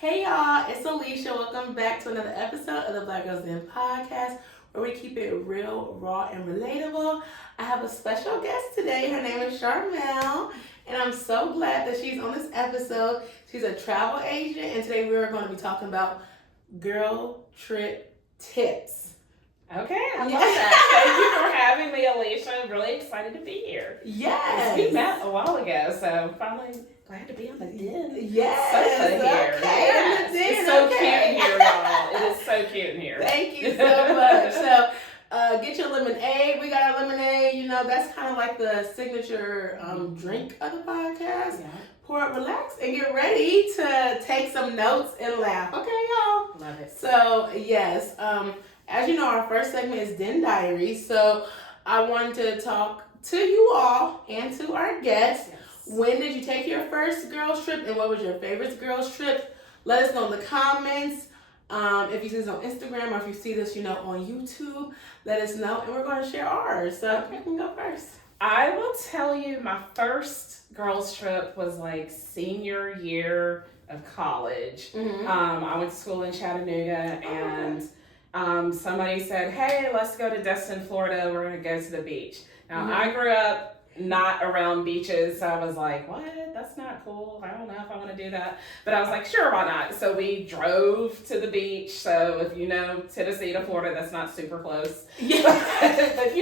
Hey y'all, it's Alicia. Welcome back to another episode of the Black Girls Den podcast where we keep it real, raw, and relatable. I have a special guest today. Her name is Charmel, and I'm so glad that she's on this episode. She's a travel agent, and today we're going to be talking about girl trip tips. Okay, I love that. Thank you for having me, Alicia. I'm really excited to be here. Yes. We met a while ago, so finally glad to be on the den. Yes. Sofa here. Okay. Yes. The den, It's so okay. cute in here, y'all. It is so cute in here. Thank you so much. So, get your lemonade. We got our lemonade. You know, that's kind of like the signature drink of the podcast. Yeah. Pour it, relax, and get ready to take some notes and laugh. Okay, y'all? Love it. So, yes. As you know, our first segment is Den Diary. So, I wanted to talk to you all and to our guests. Yes. When did you take your first girls trip, and what was your favorite girls trip? Let us know in the comments. If you see this on Instagram or if you see this, on YouTube, let us know, and we're going to share ours. So you can go first. I will tell you, my first girls trip was like senior year of college. Mm-hmm. I went to school in Chattanooga, and somebody said, "Hey, let's go to Destin, Florida. We're going to go to the beach." Now, I grew up not around beaches, so I was like, what? That's not cool. I don't know if I want to do that. But I was like, sure, why not? So we drove to the beach. So if you know Tennessee to Florida, that's not super close. Yeah. But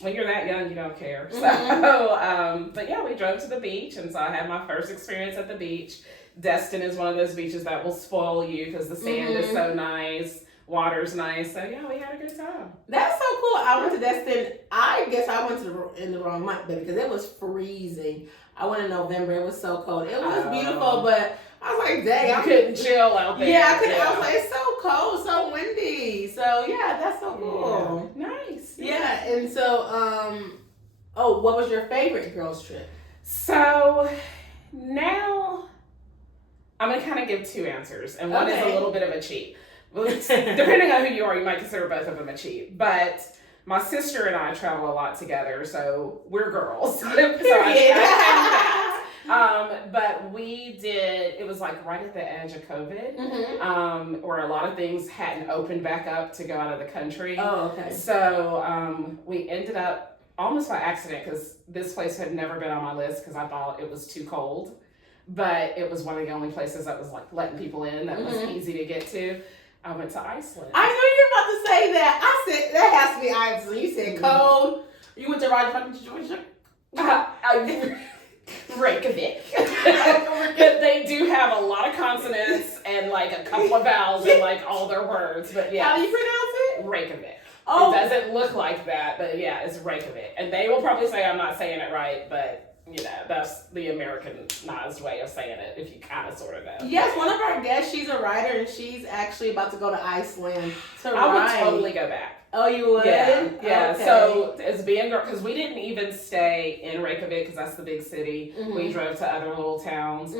when you're that young, you don't care. So, but yeah, we drove to the beach, and so I had my first experience at the beach. Destin is one of those beaches that will spoil you because the sand is so nice. Water's nice, so yeah, we had a good time. That's so cool. I went to Destin. I guess I went in the wrong month, but because it was freezing. I went in November. It was so cold. It was beautiful, but I was like, dang, I couldn't chill out there. Yeah, I couldn't. I was like, it's so cold, so windy. So yeah, that's so cool. Yeah. Nice. Yeah, and so what was your favorite girls trip? So now I'm gonna kind of give two answers, and one is a little bit of a cheat. Well, depending on who you are, you might consider both of them a cheat. But my sister and I travel a lot together, so we're girls. So but we did, it was like right at the edge of COVID, where a lot of things hadn't opened back up to go out of the country. Oh, okay. So we ended up, almost by accident, because this place had never been on my list because I thought it was too cold. But it was one of the only places that was like letting people in, that was easy to get to. I went to Iceland. I knew you were about to say that. I said, that has to be Iceland. You said cold. You went to Georgia? Reykjavik. But they do have a lot of consonants and like a couple of vowels in like all their words. But yeah. How do you pronounce it? Reykjavik. Oh. It doesn't look like that, but yeah, it's Reykjavik. And they will probably say I'm not saying it right, but that's the Americanized way of saying it, if you kind of sort of know. Yes, one of our guests, she's a writer, and she's actually about to go to Iceland to write. I would totally go back. Oh, you would? Yeah. Okay. So as being girl, because we didn't even stay in Reykjavik because that's the big city. We drove to other little towns.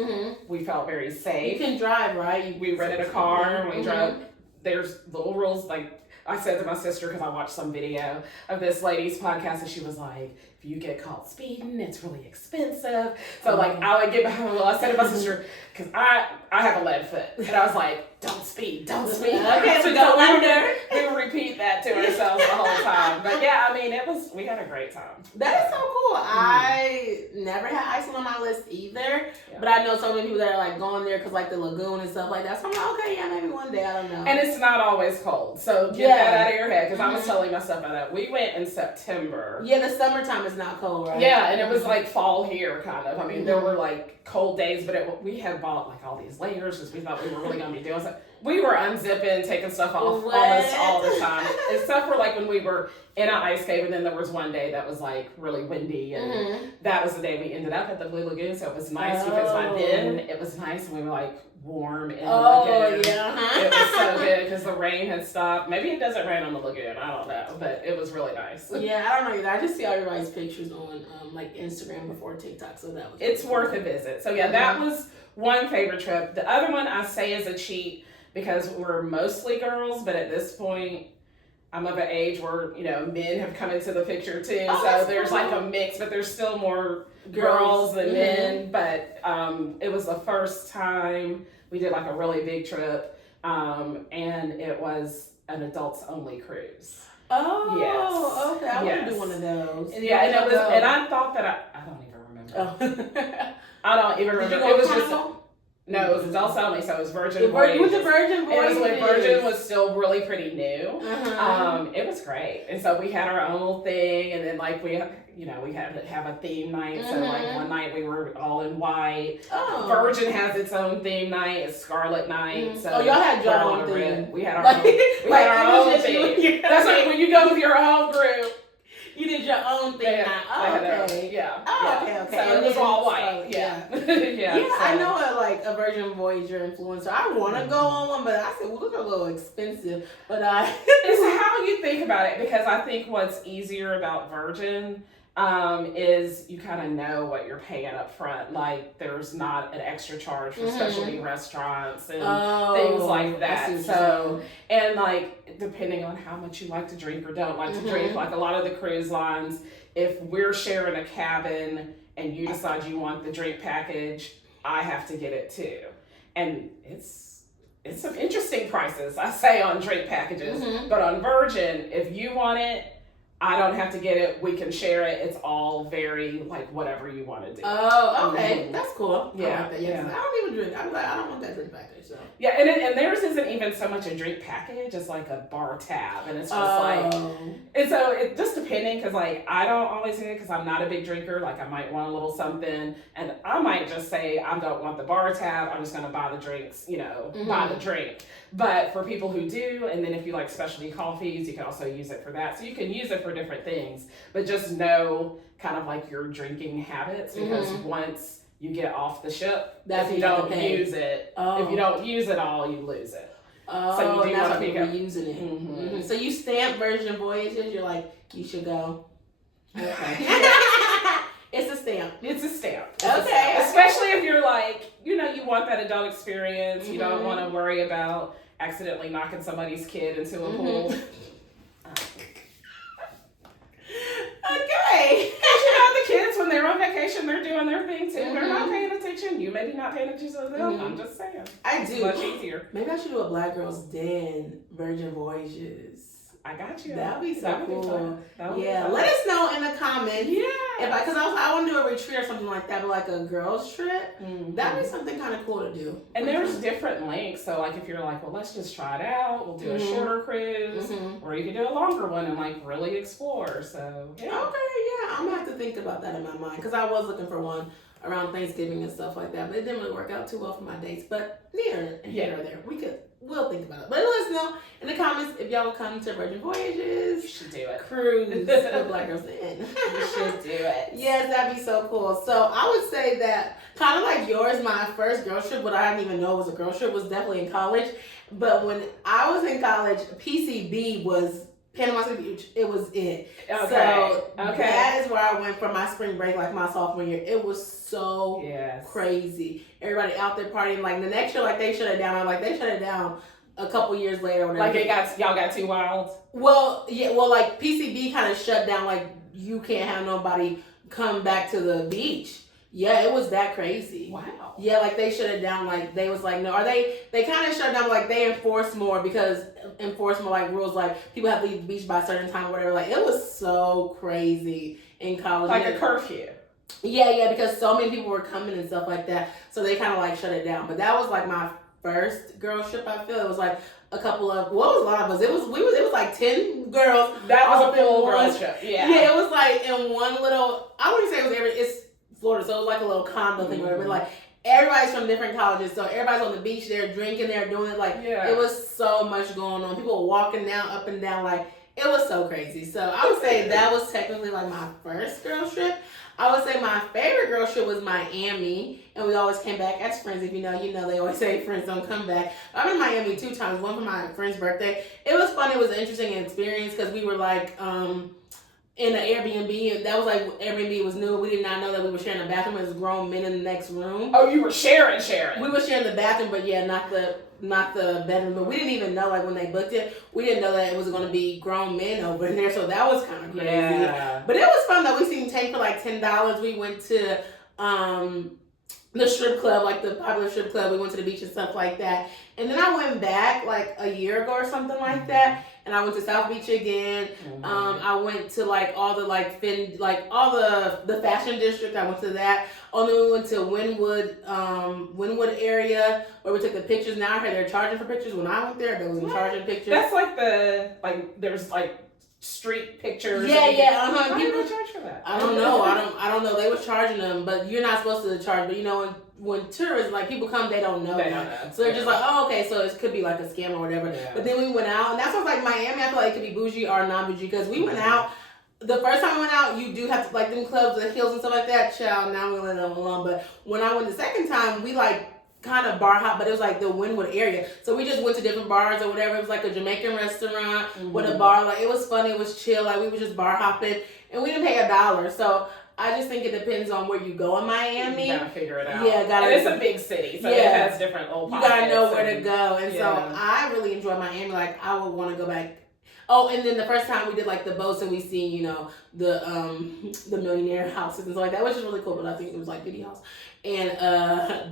We felt very safe. You can drive, right? We rented a car and we drove. There's little rules, like I said to my sister, because I watched some video of this lady's podcast, and she was like, if you get caught speeding, it's really expensive. So like I would get behind the wheel. I said to my sister, because I have a lead foot, and I was like, don't speed. Okay, so go under. We would repeat that to ourselves the whole time. But yeah, I mean, we had a great time. That is so cool. I never had Iceland on my list either, but I know so many people that are like going there because like the lagoon and stuff like that. So I'm like, okay, yeah, maybe one day. I don't know. And it's not always cold, so get that out of your head, because I was telling myself about that. We went in September. Yeah, the summertime is not cold, right? Yeah, and it was like fall here, kind of. I mean, there were like cold days, but we had bought like all these layers because we thought we were really going to be doing something. We were unzipping, taking stuff off almost all the time, except for like when we were in an ice cave, and then there was one day that was like really windy, and that was the day we ended up at the Blue Lagoon. So it was nice because by then it was nice, and we were like warm in the lagoon. It was so good because the rain had stopped. Maybe it doesn't rain on the lagoon, I don't know, but it was really nice. Yeah, I don't know either. I just see everybody's pictures on like Instagram before TikTok, so that was it's worth a visit. So yeah, that was one favorite trip. The other one I say is a cheat because we're mostly girls, but at this point I'm of an age where, men have come into the picture too. Oh, so there's cool. like a mix, but there's still more girls than men. But it was the first time we did like a really big trip. And it was an adults only cruise. Oh, yes. Okay. I want to do one of those. Yeah, and I thought that I don't even remember. Oh. I don't even remember. Did you go It was Carnival? just no, it was adults only, so it was Virgin It Voyages. was a Virgin It was when Voyages. Virgin was still really pretty new. Uh-huh. It was great, and so we had our own little thing, and then like we had to have a theme night. So like one night we were all in white. Oh. Virgin has its own theme night. It's Scarlet Night. So y'all had your we're own on a theme. red. We had our Like- own. We like, had our it was own just you- theme. That's like when you go with your own group. You did your own thing They now. they had their own- Okay. yeah. Oh, yeah. okay. So And it was then- all white. Yeah. Yeah, yeah. I so. know a Virgin Voyager influencer. I want to go on one, but I said, well, those are a little expensive. But It's how you think about it, because I think what's easier about Virgin is you kind of know what you're paying up front. Like there's not an extra charge for specialty restaurants and things like that. So, and like depending on how much you like to drink or don't like to drink, like a lot of the cruise lines, if we're sharing a cabin and you decide you want the drink package, I have to get it too. And it's some interesting prices, I say, on drink packages. But on Virgin, if you want it, I don't have to get it. We can share it. It's all very like whatever you want to do. Oh, okay, that's cool. Yeah, I like that. yeah. I don't even drink. I'm like, I don't want that drink package. So. Yeah, and theirs isn't even so much a drink package. It's like a bar tab, and it's just like, and so it just depending, because like I don't always do it because I'm not a big drinker. Like I might want a little something, and I might just say I don't want the bar tab. I'm just gonna buy the drinks, buy the drink. But for people who do, and then if you like specialty coffees, you can also use it for that. So you can use it for different things, but just know kind of like your drinking habits, because once you get off the ship, That's if you don't use it, Oh. if you don't use it all, you lose it. Oh, So you do that's wanna why pick you're up- using it. So you stamp Virgin Voyages. You're like, you should go. Okay. It's a stamp. It's a stamp. Okay. Especially if you're like, you want that adult experience. You don't want to worry about accidentally knocking somebody's kid into a pool. Okay. The kids, when they're on vacation, they're doing their thing too. They're not paying attention. You may be not paying attention to them. I'm just saying. I It's do. much easier. Maybe I should do a Black Girls Den Virgin Voyages. I got you. That'd be so That would cool. be fun. That would be Yeah, fun. let us know in the comments. Yeah. Because I want to do a retreat or something like that, but like a girls trip. Mhm. That'd be something kind of cool to do. And there's different links. So like if you're like, well, let's just try it out. We'll do a shorter cruise, or you can do a longer one and like really explore. So yeah. Okay, yeah, I'm gonna have to think about that in my mind, because I was looking for one around Thanksgiving and stuff like that, but it didn't really work out too well for my dates. But here and here or there, we'll think about it. But let us know in the comments if y'all will come to Virgin You Voyages should do it. cruise with Black Girls In. You should do it. Yes, that'd be so cool. So I would say that kind of like yours, my first girl trip, what I didn't even know was a girl trip, was definitely in college. But when I was in college, PCB was Panama City Beach. It was it. Okay. So Okay. that is where I went for my spring break, like my sophomore year. It was so Yes. crazy. Everybody out there partying. Like the next year, like they shut it down. I'm like, they shut it down a couple years later. Or Like whatever. y'all got too wild. Well, yeah, like PCB kind of shut down. Like you can't have nobody come back to the beach. Yeah, it was that crazy. Wow. Yeah, like they shut it down. Like they was like, no, or they kind of shut down. Like they enforce more, because enforce more like rules. Like people have to leave the beach by a certain time or whatever. Like it was so crazy in college. Like a curfew. Yeah, because so many people were coming and stuff like that. So they kind of like shut it down. But that was like my first girl trip. I feel it was like a couple of, well, it was a lot of us. It was like 10 girls. That was all a full in girl one- trip. Yeah. Yeah, it was like in one little, I wouldn't say it was it's Florida, so it was like a little condo thing, whatever. Like everybody's from different colleges, so everybody's on the beach there drinking, they're doing it. Like Yeah. it was so much going on. People were walking down, up and down, like it was so crazy. So I would say that was technically like my first girl trip. I would say my favorite girl trip was Miami, and we always came back as friends. If you know, they always say friends don't come back. I've been to Miami 2 times, one for my friend's birthday. It was fun. It was an interesting experience because we were like, in an Airbnb, and that was like Airbnb was new. We did not know that we were sharing a bathroom as grown men in the next room. Oh, you were sharing. We were sharing the bathroom, but yeah, not the bedroom. But we didn't even know, like, when they booked it, we didn't know that it was going to be grown men over in there. So that was kind of crazy. Yeah. But it was fun though. We seen Tank for like $10. We went to the strip club, like the popular strip club. We went to the beach and stuff like that. And then I went back like a year ago or something like that. And I went to South Beach again. I went to like all the all the fashion district. I went to that. Oh, then we went to Wynwood area where we took the pictures. Now I heard they're charging for pictures. When I went there, they wasn't charging pictures. That's like there's like street pictures. Yeah. Why do they charge for that? I don't know. I don't know. They was charging them, but you're not supposed to charge. But you know, when tourists, like, people come, they don't know. So they're just like, oh, okay, so it could be like a scam or whatever. Yeah. But then we went out, and that's what's like Miami. I feel like it could be bougie or non-bougie because we went out. The first time I went out, you do have to, like, them clubs, the hills and stuff like that. Child, now we're letting them alone. But when I went the second time, we like kind of bar hop, but it was like the Wynwood area. So we just went to different bars or whatever. It was like a Jamaican restaurant with a bar. Like, it was funny. It was chill. Like, we were just bar hopping, and we didn't pay $1. So I just think it depends on where you go in Miami. You gotta figure it out. Yeah, and it's a big city, so it has different little pockets. You gotta know where to go, and so I really enjoy Miami. Like, I would want to go back. Oh, and then the first time we did like the boats, and we seen, you know, the millionaire houses and stuff like that, which is really cool. But I think it was like Biddy House and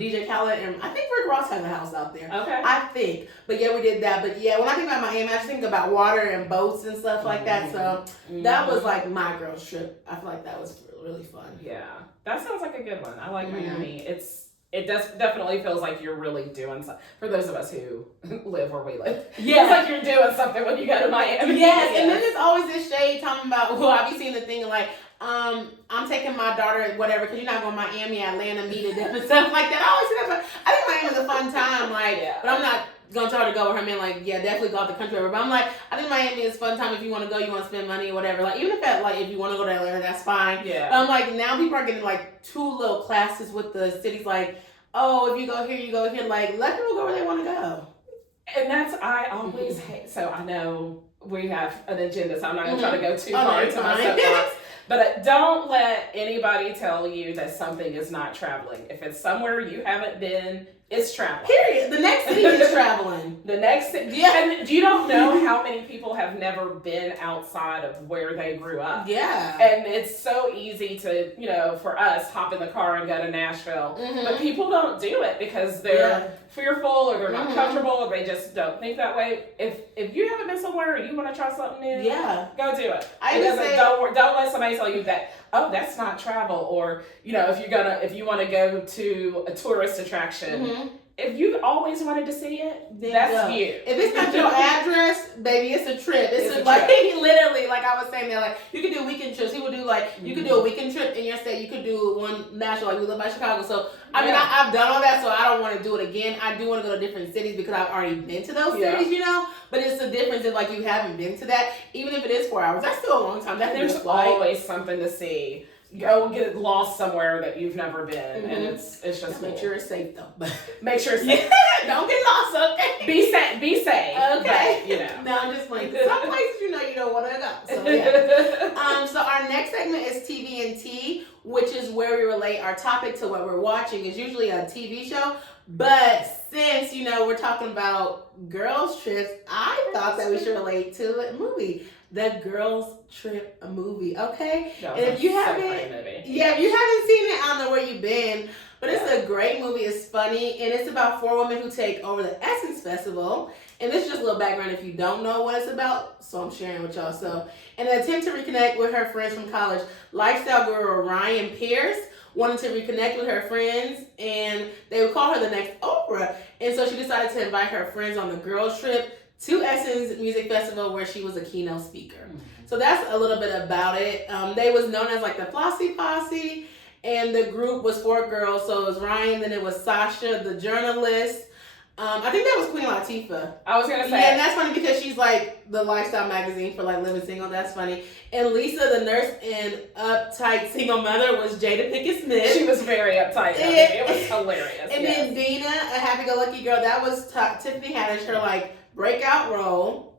DJ Khaled, and I think Rick Ross has a house out there. Okay, I think. But yeah, we did that. But yeah, when I think about Miami, I just think about water and boats and stuff like that. So that was like my girls trip. I feel like that was really fun. Yeah, that sounds like a good one. I like Miami. It definitely feels like you're really doing something. For those of us who live where we live, it's like you're doing something when you go to Miami. Yes, and then there's always this shade talking about, well, I be seeing the thing like, I'm taking my daughter, whatever, because you're not going to Miami, Atlanta, meet and stuff like that. I always see that, but I think Miami's a fun time, like, but I'm not gonna tell her to go with her man, like, yeah, definitely go out the country, but I'm like, I think Miami is a fun time if you want to go, you want to spend money or whatever, like, even if you want to go to Atlanta, that's fine. But I'm like, now people are getting like two little classes with the cities, like, oh, if you go here, you go here, like, let people go where they want to go. And that's, I always hate, so I know we have an agenda, so I'm not gonna try to go too far into my soapbox. But don't let anybody tell you that something is not traveling. If it's somewhere you haven't been, it's traveling. Period. The next city is traveling. The next city. Yeah. And you don't know how many people have never been outside of where they grew up. Yeah. And it's so easy to, you know, for us, hop in the car and go to Nashville. But people don't do it because they're fearful or they're not comfortable or they just don't think that way. If you haven't been somewhere or you want to try something new, go do it. Don't let somebody tell you that, oh, that's not travel, or, you know, if you want to go to a tourist attraction, if you've always wanted to see it, that's you. If it's not your address, baby, it's a trip. It's a like trip. Literally, like I was saying there, like, you could do weekend trips. People do like, you could do a weekend trip in your state. You could do one national, like we live by Chicago. So I mean, I've done all that, so I don't want to do it again. I do want to go to different cities because I've already been to those cities, you know. But it's the difference if like you haven't been to that, even if it is 4 hours. That's still a long time. There's always something to see. Go get lost somewhere that you've never been, and it's just make sure it's safe though. Make sure it's safe. Don't get lost, okay? Be safe. Okay. But, you know. No, I'm just playing. Some places you know you don't want to go. So yeah. So our next segment is TV and Tea, which is where we relate our topic to what we're watching. It's usually a TV show, but since you know we're talking about girls trips, I thought that we should relate to a movie. The Girls Trip movie, okay? No, and if you haven't, if you haven't seen it, I don't know where you've been, but it's a great movie. It's funny, and it's about 4 women who take over the Essence Festival. And this is just a little background if you don't know what it's about, so I'm sharing with y'all. So, in an attempt to reconnect with her friends from college, lifestyle guru Ryan Pierce wanted to reconnect with her friends, and they would call her the next Oprah. And so she decided to invite her friends on the girls trip to Essence Music Festival, where she was a keynote speaker. So that's a little bit about it. They was known as like the Flossie Posse, and the group was 4 girls. So it was Ryan, then it was Sasha, the journalist. I think that was Queen Latifah. I was gonna say. Yeah, and that's funny because she's like the lifestyle magazine for like living single. That's funny. And Lisa, the nurse and uptight single mother, was Jada Pinkett Smith. She was very uptight. It was hilarious. And then Dina, a happy-go-lucky girl, that was Tiffany Haddish, her like breakout role.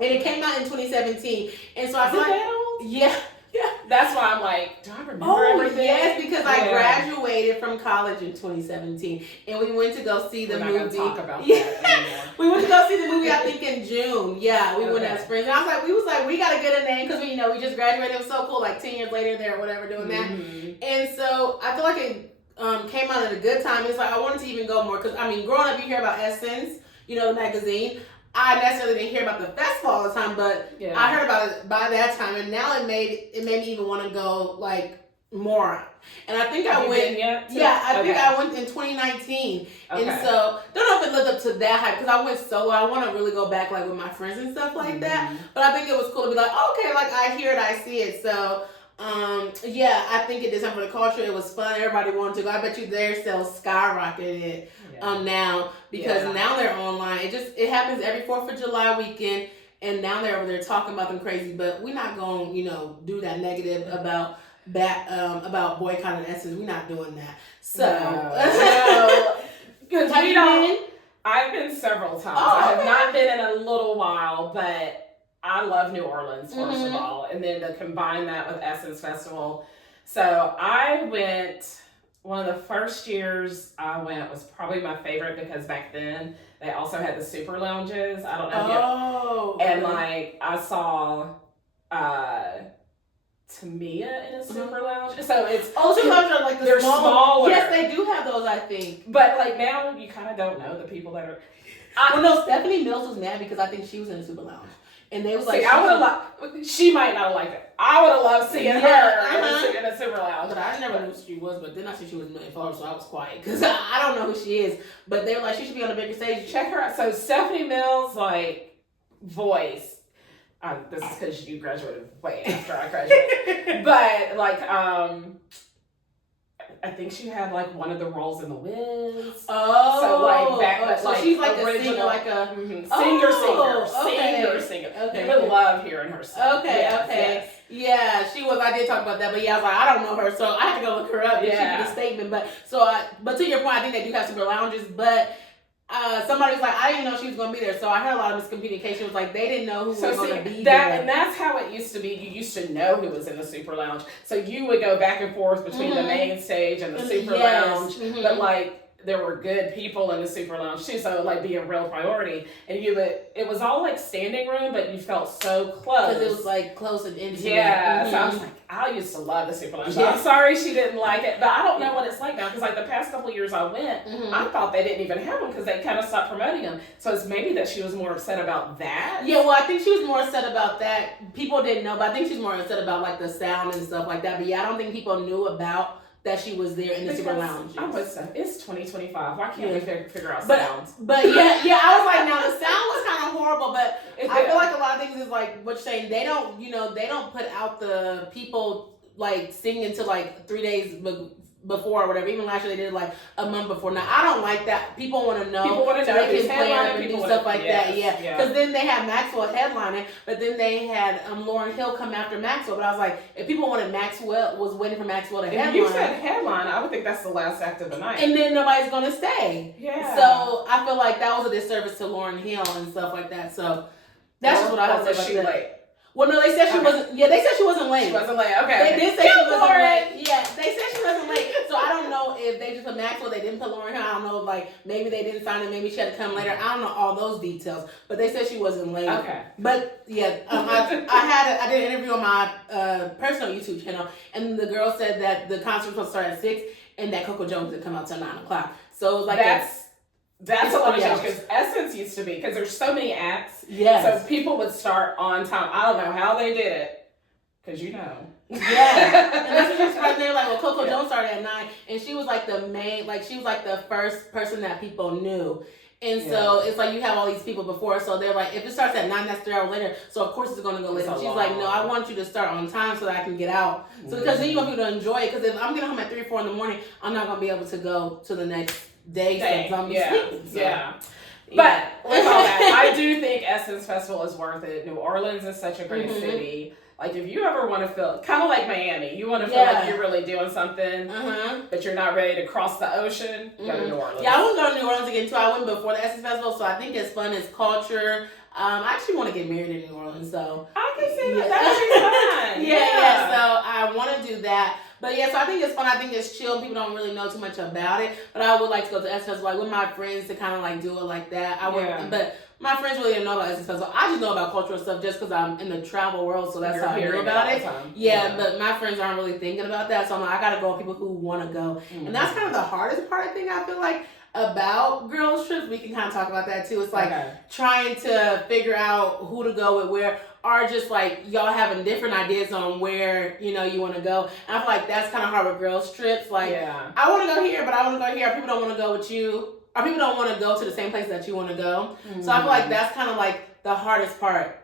And it came out in 2017. And so I feel like Yeah. That's why I'm like, do I remember everything? Yes, because I graduated from college in 2017, and we went to go see the movie. We're not gonna talk about that anymore. We went to go see the movie, I think in June. Yeah, we went as friends, and I was like, we gotta get a name because we we just graduated. It was so cool, like 10 years later, there or whatever, doing that. And so I feel like it came out at a good time. It's like I wanted to even go more because growing up, you hear about Essence, the magazine. I necessarily didn't hear about the festival all the time, but I heard about it by that time, and now it made me even want to go like more. And I think I went. I think I went in 2019, and so don't know if it lived up to that hype because I went solo. I want to really go back like with my friends and stuff like that. But I think it was cool to be like, okay, like I hear it, I see it. So I think it did something for the culture. It was fun. Everybody wanted to go. I bet you their sales skyrocketed now because now they're online. It happens every 4th of July weekend, and now they're over there talking about them crazy. But we're not going do that negative about boycotting Essence. We're not doing that. So because I've been several times. I have not been in a little while, but I love New Orleans, first of all. And then to combine that with Essence Festival. So I went, one of the first years I went was probably my favorite because back then they also had the super lounges. I don't know if and like I saw Tamia in a super lounge. So it's super lounges are like they're smaller. Yes, they do have those, I think. But like now you kind of don't know the people that are. Stephanie Mills was mad because I think she was in a super lounge. And they was like, I would have loved. She might not have liked it. I would have loved seeing her in a super lounge. But I never knew who she was. But then I said she was a million followers, so I was quiet because I don't know who she is. But they were like, she should be on a bigger stage. Check her out. So Stephanie Mills, like voice. This is because you graduated way after I graduated. But like, I think she had like one of the roles in The Wiz. Oh, so like back, so like she's like original, a singer, like a singer. Okay. You would love hearing her sing. Okay. Yes. Yeah, she was. I did talk about that, but I was like, I don't know her, so I had to go look her up. Yeah, she did a statement. But to your point, I think they do have super lounges, but. Somebody was like, I didn't know she was going to be there. So I heard a lot of miscommunication. It was like, they didn't know who was going to be there. And that's how it used to be. You used to know who was in the super lounge. So you would go back and forth between the main stage and the super lounge. But like, there were good people in the super lounge too. So it would like be a real priority. And it was all like standing room, but you felt so close. Because it was like close and intimate. Yeah. So I was like, I used to love the super lounge. I'm sorry she didn't like it, but I don't know what it's like now. Because like the past couple of years I went, I thought they didn't even have them because they kind of stopped promoting them. So it's maybe that she was more upset about that. Yeah, well, I think she was more upset about that. People didn't know, but I think she's more upset about like the sound and stuff like that. But I don't think people knew about that she was there in the super lounge. It's 2025. Why can't we figure out sounds? But I was like, now the sound was kind of horrible, but I feel like a lot of things is like what you're saying. They don't, they don't put out the people like singing until like 3 days before or whatever. Even last year they did like a month before. Now I don't like that. People want to know. People want to know. They can play up and do stuff like that. Yeah. Because then they had Maxwell headlining, but then they had Lauryn Hill come after Maxwell. But I was like, if people wanted was waiting for Maxwell to headline. If you said headline, I would think that's the last act of the night. And then nobody's gonna stay. Yeah. So I feel like that was a disservice to Lauryn Hill and stuff like that. So that's just what I have to say about that. Late? Well, no, they said she wasn't. Yeah, they said she wasn't late. She wasn't late. Okay. They did say she wasn't late. Yeah, they said she wasn't late. So I don't know if they just put Maxwell. They didn't put Lauryn Hill. I don't know if like maybe they didn't sign it. Maybe she had to come later. I don't know all those details. But they said she wasn't late. Okay. But yeah, I did an interview on my personal YouTube channel, and the girl said that the concert was supposed to start at 6, and that Coco Jones didn't come out till 9 o'clock. So it was like That's a lot of change because Essence used to be because there's so many acts. Yes. So people would start on time. I don't know how they did it because Yeah. And that's what she was right there. Like, well, Coco Jones started at 9, and she was like the main, like she was like the first person that people knew. And so it's like you have all these people before, so they're like, if it starts at 9, that's 3 hours later. So of course it's going to go late. And she's like, no, I want you to start on time so that I can get out. So because then you want people to enjoy it. Because if I'm getting home at 3 or 4 in the morning, I'm not going to be able to go to the next day since I'm sleeping. So. Yeah. But with all that, I do think Essence Festival is worth it. New Orleans is such a great city. Like, if you ever want to feel, kind of like Miami, you want to feel like you're really doing something, but you're not ready to cross the ocean, go to New Orleans. Yeah, I wouldn't go to New Orleans again, too. I went before the Essence Festival, so I think it's fun. It's culture. I actually want to get married in New Orleans, so I can see that. That would be fun. yeah. So I want to do that. But yeah, so I think it's fun. I think it's chill. People don't really know too much about it. But I would like to go to Essence Festival, like with my friends, to kind of like do it like that. I would, but my friends really didn't know about Essence Festival. I just know about cultural stuff just because I'm in the travel world, so that's how I hear about it. Yeah, but my friends aren't really thinking about that, so I'm like, I gotta go with people who want to go, and that's kind of the hardest part. I think I feel like about girls trips. We can kind of talk about that too. It's like trying to figure out who to go with where. Are just like y'all having different ideas on where you want to go. And I feel like that's kind of hard with girls trips. Like I want to go here, but I want to go here. Or people don't want to go with you. Or people don't want to go to the same place that you want to go. So I feel like that's kind of like the hardest part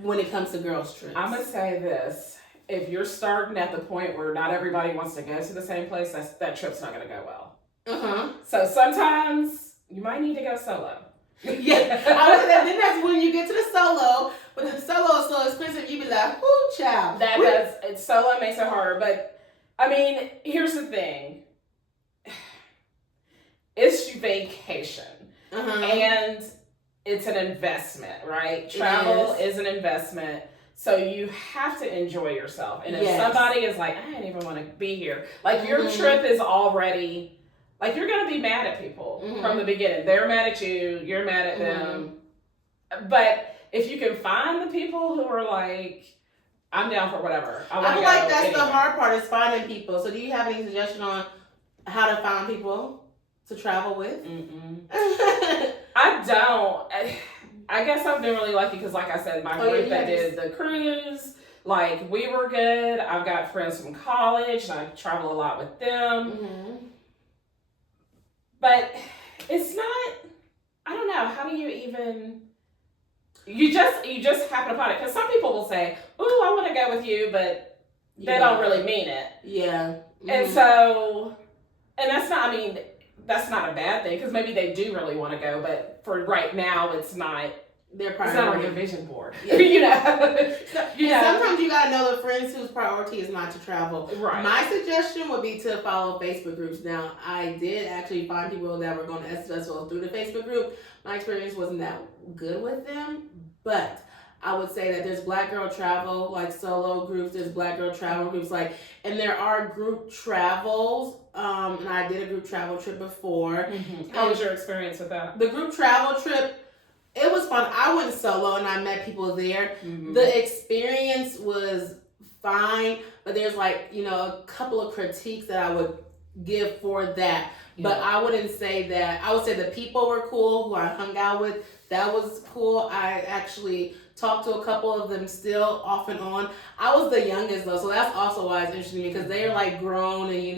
when it comes to girls trips. I'm gonna say this: if you're starting at the point where not everybody wants to go to the same place, that trip's not gonna go well. So sometimes you might need to go solo. Yeah, I was then that's when you get to the solo, but the solo is so expensive. You be like, "Whoo, child." Solo makes it harder. But I mean, here's the thing: it's your vacation, and it's an investment, right? Travel is an investment, so you have to enjoy yourself. And if somebody is like, "I didn't even want to be here," like your trip is already. Like, you're going to be mad at people from the beginning. They're mad at you. You're mad at them. But if you can find the people who are like, I'm down for whatever. I feel like that's the hard part is finding people. So do you have any suggestion on how to find people to travel with? I don't. I guess I've been really lucky because, like I said, my group that did the cruise, like, we were good. I've got friends from college, and I travel a lot with them. But it's not, I don't know, how do you even, you just happen upon it. Because some people will say, ooh, I want to go with you, but they don't really mean it. Yeah. And so, and that's not, I mean, that's not a bad thing, because maybe they do really want to go, but for right now, it's not their priority. It's not on your vision board. Yeah. Sometimes you gotta know the friends whose priority is not to travel. Right. My suggestion would be to follow Facebook groups. Now, I did actually find people that were going to Essence Festival through the Facebook group. My experience wasn't that good with them, but I would say that there's Black Girl Travel, like solo groups. There's Black Girl Travel groups, like, and there are group travels. And I did a group travel trip before. How was your experience with that? The group travel trip. It was fun. I went solo and I met people there. The experience was fine, but there's like, a couple of critiques that I would give for that. But I wouldn't say that. I would say the people were cool who I hung out with. That was cool. I actually talked to a couple of them still off and on. I was the youngest though, so that's also why it's interesting because they're like grown and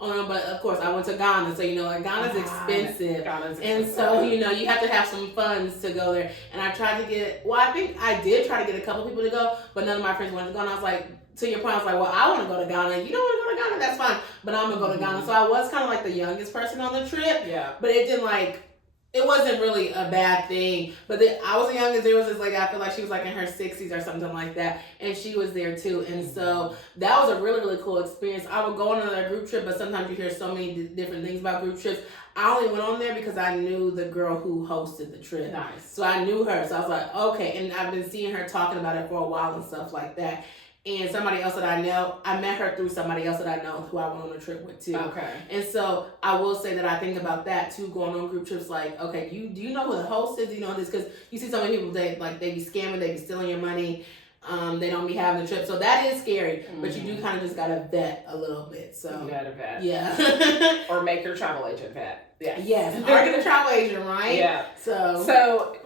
but of course I went to Ghana, so like Ghana's expensive. And so you have to have some funds to go there. And I tried to get I think I did try to get a couple people to go, but none of my friends wanted to go, and I was like, to your point, I was like, well, I want to go to Ghana. You don't want to go to Ghana? That's fine, but I'm gonna go to Ghana. So I was kind of like the youngest person on the trip. Yeah. But it wasn't really a bad thing, but I was the youngest. There was this lady, I feel like she was like in her 60s or something like that, and she was there too. And so that was a really, really cool experience. I would go on another group trip, but sometimes you hear so many different things about group trips. I only went on there because I knew the girl who hosted the trip. Nice. So I knew her, so I was like, okay. And I've been seeing her talking about it for a while and stuff like that. And somebody else that I know, I met her through somebody else that I know who I went on a trip with too. Okay. And so I will say that I think about that too, going on group trips. Like, okay, do you know who the host is? Do you know this? Because you see so many people they be scamming, they be stealing your money. They don't be having the trip, so that is scary. But you do kind of just gotta vet a little bit. So you gotta vet. Yeah. Or make your travel agent vet. Yeah. Yes. Or get a travel agent, right? Yeah. So.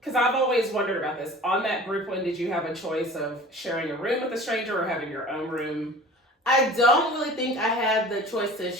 Because I've always wondered about this. On that group one, did you have a choice of sharing a room with a stranger or having your own room? I don't really think I had the choice to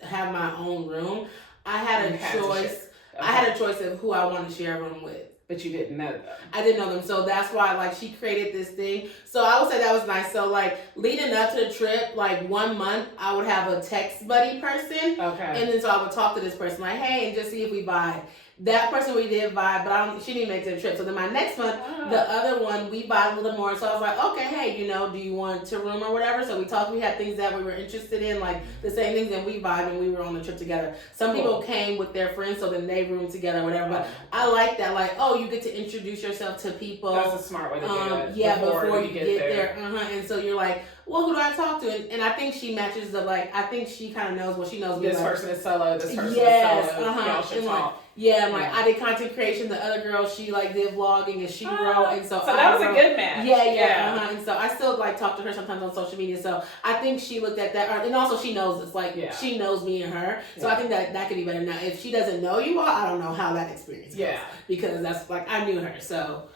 have my own room. I had a choice. I had a choice of who I wanted to share a room with. but you didn't know them. I didn't know them, so that's why like she created this thing. So I would say that was nice. So like leading up to the trip, like 1 month, I would have a text buddy person, Okay. and then so I would talk to this person like, hey, and just see if we vibe. That person we did vibe, but she didn't make it to the trip. So then my next month, the other one, we vibed a little more. So I was like, okay, hey, you know, do you want to room or whatever? So we talked. We had things that we were interested in, like the same things, and we vibed, and we were on the trip together. Some people came with their friends, so then they roomed together or whatever. But I like that, like, oh, you get to introduce yourself to people. That's a smart way to do it. Yeah, before you get there. And so you're like, well, who do I talk to? And I think she matches the, like, I think she kind of knows what she knows. This person is solo, this person is solo. Y'all should talk. Yeah, and like I did content creation. The other girl, she like did vlogging and she wrote, and so that was a good match. Yeah. And so I still like talk to her sometimes on social media. So I think she looked at that, and also she knows it's like she knows me and her. So I think that could be better. Now, if she doesn't know you all, I don't know how that experience goes. Yeah, because that's like I knew her. So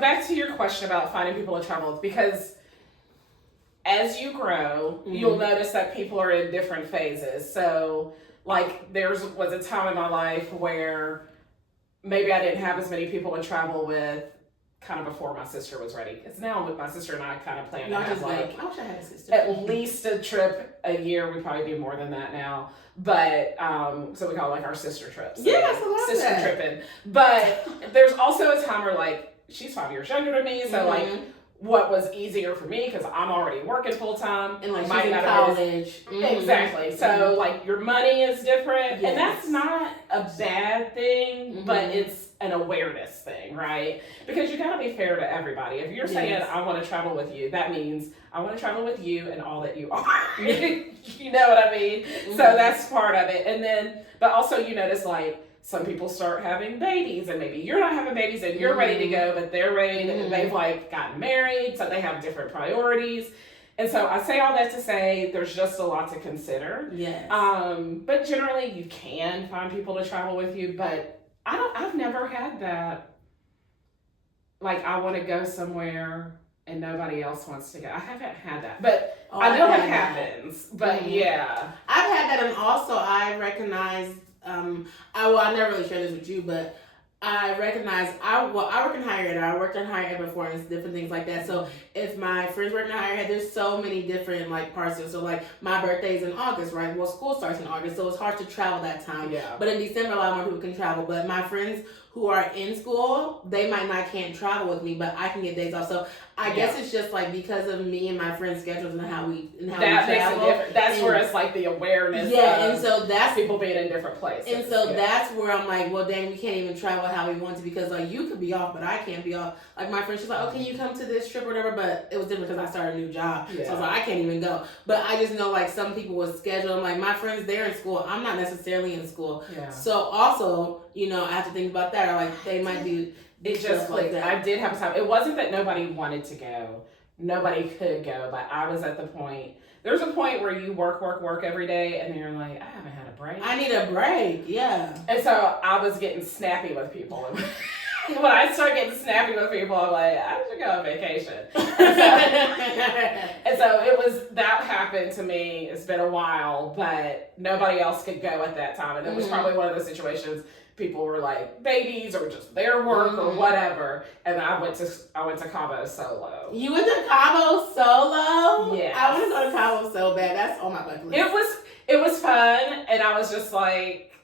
back to your question about finding people to travel with, because as you grow, you'll notice that people are in different phases. So like there was a time in my life where maybe I didn't have as many people to travel with kind of before my sister was ready. Because now with my sister and I kind of plan to have like I wish I had a sister. At least a trip a year. We probably do more than that now. But so we call it like our sister trips. So yes, I love sister that. tripping. But there's also a time where like she's 5 years younger than me, so like what was easier for me because I'm already working full time and like she's in college. Exactly. So like your money is different, and that's not a bad thing, but it's an awareness thing, right? Because you gotta be fair to everybody. If you're saying I want to travel with you, that means I want to travel with you and all that you are. You know what I mean? So that's part of it. And then, but also you notice like some people start having babies, and maybe you're not having babies and you're ready to go, but they're ready to, they've like gotten married, so they have different priorities. And so I say all that to say there's just a lot to consider. Yes. But generally you can find people to travel with you, but I've never had that. Like I want to go somewhere and nobody else wants to go. I haven't had that, but I know it happens. But yeah, I've had that, and also I recognize. I never really shared this with you, but I recognize I work in higher ed. I worked in higher ed before and different things like that. So if my friends work in higher ed, there's so many different like parts of it. So like my birthday's in August, right? Well, school starts in August, so it's hard to travel that time. Yeah. But in December, a lot more people can travel. But my friends who are in school, they can't travel with me, but I can get days off. So I guess it's just like because of me and my friends' schedules and how we travel. Makes a difference. That's where it's like the awareness. Yeah, and so that's people being in different places. And so that's where I'm like, well, dang, we can't even travel how we want to because like you could be off, but I can't be off. Like my friend, she's like, oh, can you come to this trip or whatever? But it was different because I started a new job, so I was like, I can't even go. But I just know like some people with schedule. I'm like my friends, they're in school. I'm not necessarily in school. Yeah. So also, you know, I have to think about that. Or like they might do. It just clicked. Like I did have a time. It wasn't that nobody wanted to go. Nobody could go, but I was at the point. There's a point where you work every day, and you're like, I haven't had a break. I need a break, yeah. And so I was getting snappy with people. When I start getting snappy with people, I'm like, I should go on vacation. And so it was, that happened to me. It's been a while, but nobody else could go at that time. And it was probably one of those situations. People were like babies or just their work or whatever, and I went to Cabo solo. You went to Cabo solo? Yeah. I want to go to Cabo so bad. That's on my bucket list. It was fun, and I was just like,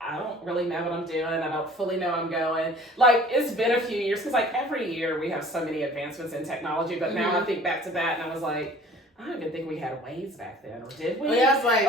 I don't really know what I'm doing. I don't fully know I'm going. Like it's been a few years because like every year we have so many advancements in technology, but now I think back to that and I was like, I don't even think we had Waze back then, or did we? Well, yeah, it's like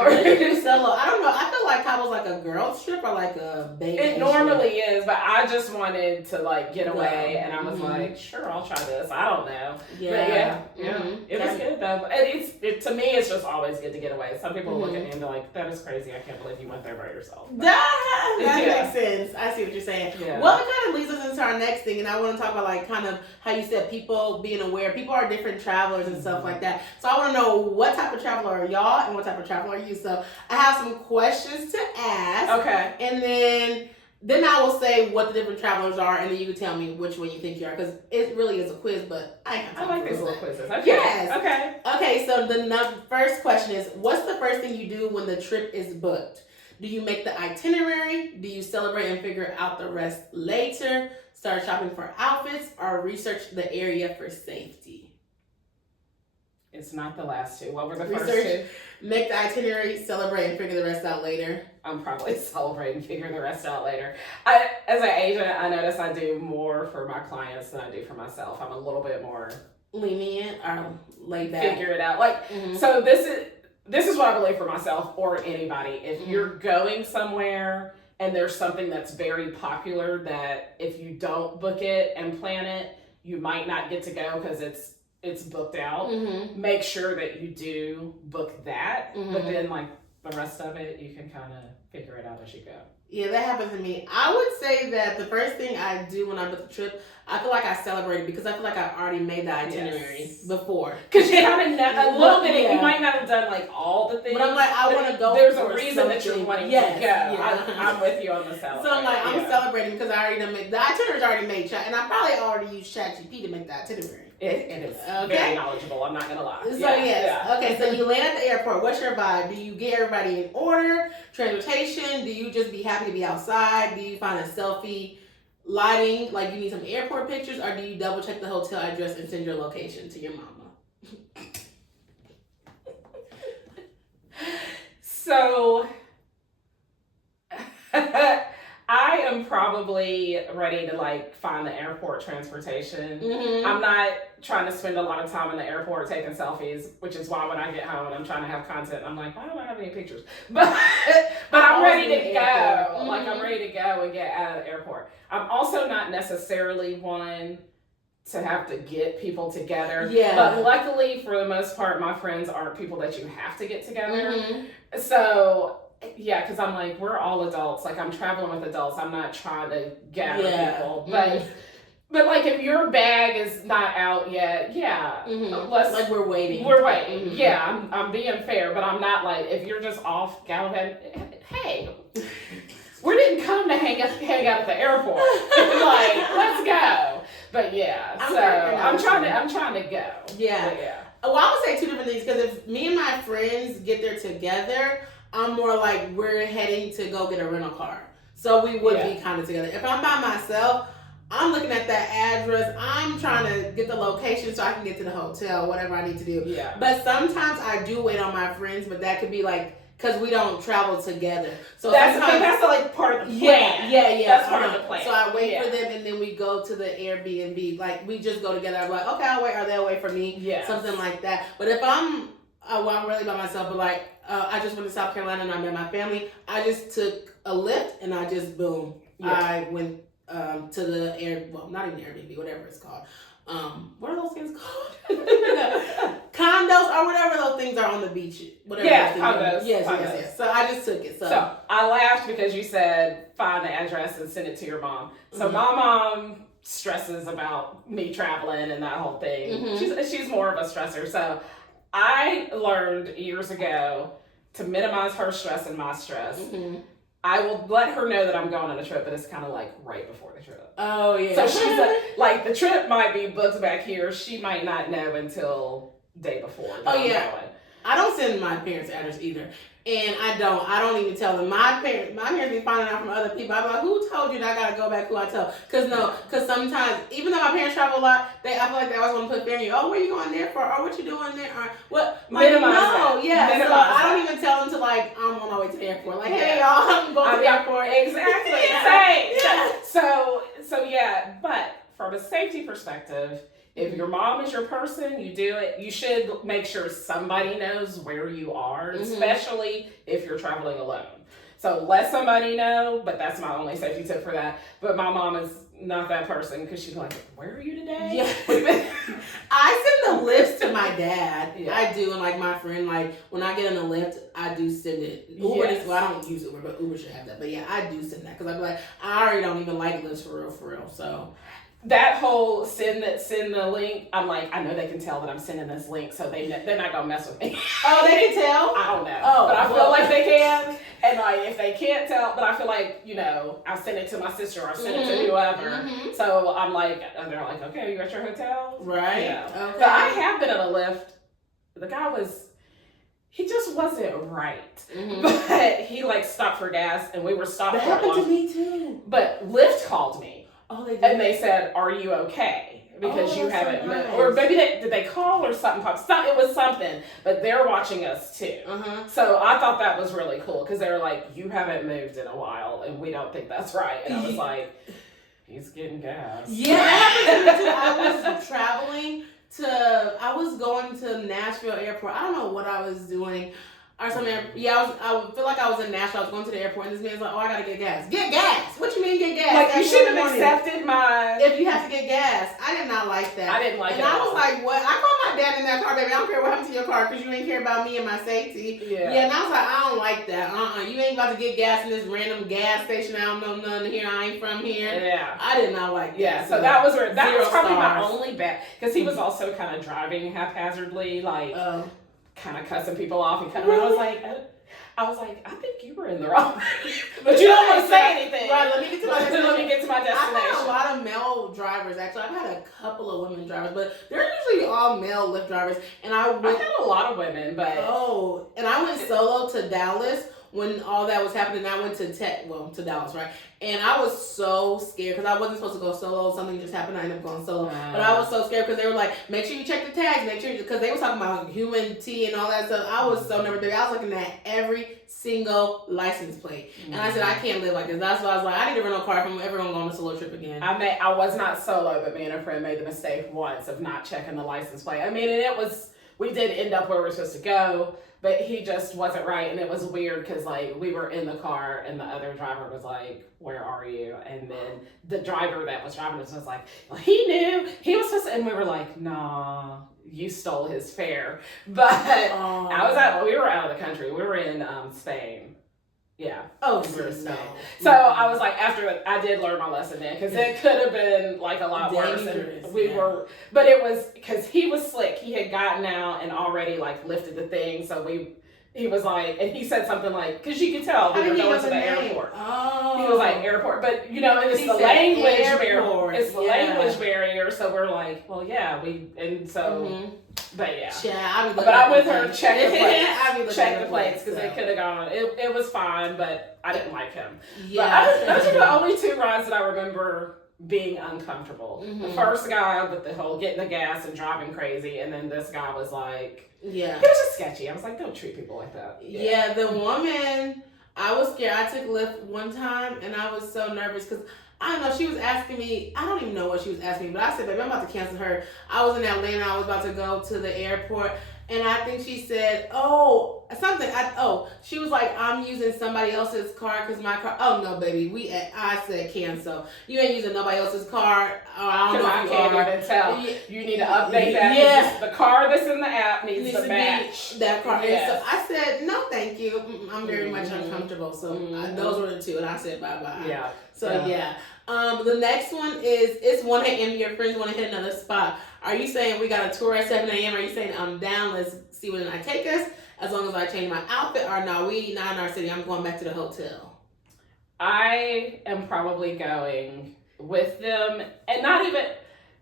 solo. I don't know. I feel like Cabo's like a girl's trip or like a baby. It normally is, but I just wanted to like get away, and I was like, sure, I'll try this. I don't know. Yeah, but yeah. It was good though. And to me, it's just always good to get away. Some people look at me and they're like, that is crazy. I can't believe you went there by yourself. That makes sense. I see what you're saying. Yeah. Well, it kind of leads us into our next thing, and I want to talk about like kind of how you said people being aware. People are different travelers and stuff like that. So I want to know what type of traveler are y'all and what type of traveler are you. So I have some questions to ask. Okay. And then I will say what the different travelers are, and then you can tell me which one you think you are, because it really is a quiz, but I like these little quizzes. Okay. Yes. Okay. Okay, so the first question is, what's the first thing you do when the trip is booked? Do you make the itinerary? Do you celebrate and figure out the rest later? Start shopping for outfits or research the area for safety? It's not the last two. What were the Research. first two? Make the itinerary, celebrate and figure the rest out later. I'm probably celebrate and figure the rest out later. As an agent, I notice I do more for my clients than I do for myself. I'm a little bit more lenient or laid back. Figure it out. Like, so this is what I believe for myself or anybody. If you're going somewhere and there's something that's very popular that if you don't book it and plan it, you might not get to go because it's booked out. Make sure that you do book that, but then like the rest of it, you can kind of figure it out as you go. Yeah, that happens to me. I would say that the first thing I do when I book the trip, I feel like I celebrate because I feel like I already made the itinerary before. Because you kind of know a little bit. You might not have done like all the things, but I'm like, I want to go. There's a reason that you're wanting to go. Yeah. I'm with you on the celebration. So I'm like, I'm celebrating because I already done made the itinerary's already made, and I probably already used ChatGPT to make the itinerary. It is very knowledgeable. I'm not gonna lie. So okay. So you land at the airport. What's your vibe? Do you get everybody in order? Transportation? Do you just be happy to be outside? Do you find a selfie? Lighting? Like you need some airport pictures, or do you double check the hotel address and send your location to your mama? So I am probably ready to like find the airport transportation. I'm not trying to spend a lot of time in the airport taking selfies, which is why when I get home and I'm trying to have content, I'm like, why don't I have any pictures? But I'm ready to go. Like I'm ready to go and get out of the airport. I'm also not necessarily one to have to get people together. But luckily, for the most part, my friends aren't people that you have to get together. So yeah, because I'm like, we're all adults. Like I'm traveling with adults. I'm not trying to gather people. But like if your bag is not out yet, let's like we're waiting. We're waiting. Yeah, I'm being fair, but I'm not like if you're just off gallivanting. Hey, we didn't come to hang out at the airport. Like let's go. But yeah, I'm trying to go. Yeah. Well, I would say two different things because if me and my friends get there together, I'm more like we're heading to go get a rental car. So we would be kind of together. If I'm by myself, I'm looking at that address. I'm trying to get the location so I can get to the hotel, whatever I need to do. Yeah. But sometimes I do wait on my friends, but that could be like because we don't travel together. So that's like part of the plan. Yeah. That's part of the plan. So I wait for them and then we go to the Airbnb. Like we just go together. I'm like, okay, I'll wait. Or they'll wait for me. Yeah. Something like that. But if I'm really by myself, but like I just went to South Carolina and I met my family. I just took a Lyft and I just boom. Yeah. I went to the not even Airbnb, whatever it's called. What are those things called? Condos or whatever those things are on the beach. Whatever. Condos. Yes. So I just took it. So I laughed because you said find the address and send it to your mom. So my mom stresses about me traveling and that whole thing. She's more of a stressor. So I learned years ago to minimize her stress and my stress. I will let her know that I'm going on a trip, but it's kind of like right before the trip. Oh, yeah. So she's like the trip might be booked back here. She might not know until day before. Oh, yeah. I don't send my parents' address either. And I don't even tell them. My parents be finding out from other people. I'm like, who told you that I gotta go back? Who I tell? Because sometimes, even though my parents travel a lot, I feel like they always want to put fear in you. Oh, where you going there for? Or what you doing there? Or what? Like, minimize that. Yeah. So I don't even tell them to like, I'm on my way to the airport. Like, hey y'all, I'm going to the airport. Exactly. Same. Yeah. So yeah, but from a safety perspective, if your mom is your person, you do it. You should make sure somebody knows where you are, especially if you're traveling alone. So let somebody know, but that's my only safety tip for that. But my mom is not that person because she's like, where are you today? Yeah. I send the lifts to my dad. Yeah. I do, and like my friend, like when I get in a lift, I do send it. Uber well, I don't use Uber, but Uber should have that. But yeah, I do send that because I'm like, I already don't even like lifts for real. So that whole send the link, I'm like, I know they can tell that I'm sending this link, so they're not gonna mess with me. Oh, they can tell? I don't know. But I feel like they can. And like if they can't tell, but I feel like, I'll send it to my sister or send it to whoever. So I'm like, and they're like, okay, you at your hotel? Right. Yeah. Okay. But I have been in a lift. The guy was he just wasn't right. Mm-hmm. But he like stopped for gas, and we were stopped That for a happened long. to me too. But Lyft called me, Oh, they did. and they said, "Are you okay? Because you that's so haven't moved." nice. Or maybe did they call or something? It was something, but they're watching us too. Uh-huh. So I thought that was really cool because they were like, "You haven't moved in a while, and we don't think that's right." And I was like, "He's getting gas." Yeah, that happened to me too. I was traveling I was going to Nashville Airport. I don't know what I was doing. Or something. Yeah, I feel like I was in Nashville. I was going to the airport, and this man's like, "Oh, I gotta get gas. Get gas? What you mean get gas? Like, you That's should one have morning. accepted my. If you have to get gas." I did not like that. I didn't like and it. And I was like, "What?" I called my dad in that car, baby. I don't care what happened to your car because you ain't care about me and my safety. Yeah. And I was like, I don't like that. You ain't about to get gas in this random gas station. I don't know none here. I ain't from here. Yeah. I did not like that. Yeah, so that was where that 0 was probably my stars. only bad because he was also kind of driving haphazardly, like kind of cussing people off and cutting. I was like, I think you were in the wrong, but you don't want to say anything. Right, let me get to my destination. Let me get to my destination. I've had a lot of male drivers, actually. I've had a couple of women drivers, but they're usually all male Lyft drivers. And I've had a lot of women, but and I went solo to Dallas when all that was happening. I went to Dallas, right? And I was so scared because I wasn't supposed to go solo. Something just happened. I ended up going solo. But I was so scared because they were like, make sure you check the tags, because they were talking about human tea and all that stuff. I was so nervous. I was looking at every single license plate. And I said, I can't live like this. That's why I was like, I need to rent a car if I'm ever going to go on a solo trip again. I was not solo, but me and a friend made the mistake once of not checking the license plate. I mean, and we did end up where we were supposed to go, but he just wasn't right, and it was weird because like we were in the car and the other driver was like, "Where are you?" And then the driver that was driving us was like, "Well, he knew he was supposed to," and we were like, "Nah, you stole his fare." But we were out of the country. We were in Spain. Yeah. Oh, we were in no. Spain. So I was like, after I did learn my lesson then, because it could have been like a lot worse. And we were, but it was because he was slick. He had gotten out and already like lifted the thing. So he was like, and he said something like, because you could tell we were going to the airport. Oh. He was like airport, but it's the language barrier. It's the language barrier. So we're like, well, yeah, but yeah. But I'm with her. Check the plates because it could have gone. It was fine, but I didn't like him. Yeah. Those are the only two rides that I remember being uncomfortable. Mm-hmm. The first guy with the whole getting the gas and driving crazy, and then this guy was like, it was just sketchy. I was like, don't treat people like that. Yeah, the woman, I was scared. I took Lyft one time, and I was so nervous because I don't know, she was asking me, I don't even know what she was asking me, but I said, baby, I'm about to cancel her. I was in Atlanta, I was about to go to the airport, and I think she said, she was like, I'm using somebody else's car because my car, oh no, baby, I said cancel. You ain't using nobody else's car. I don't know if you can't are. Even tell. You need to update that. Yeah. The car that's in the app needs to match that car. Yes. And so I said, no, thank you. I'm very much uncomfortable. So those were the two, and I said bye-bye. Yeah. So yeah. The next one is, it's 1 a.m. Your friends want to hit another spot. Are you saying we got a tour at 7 a.m.? Are you saying I'm down? Let's see where the night take us. As long as I change my outfit, or no, we not in our city. I'm going back to the hotel. I am probably going with them, and not even.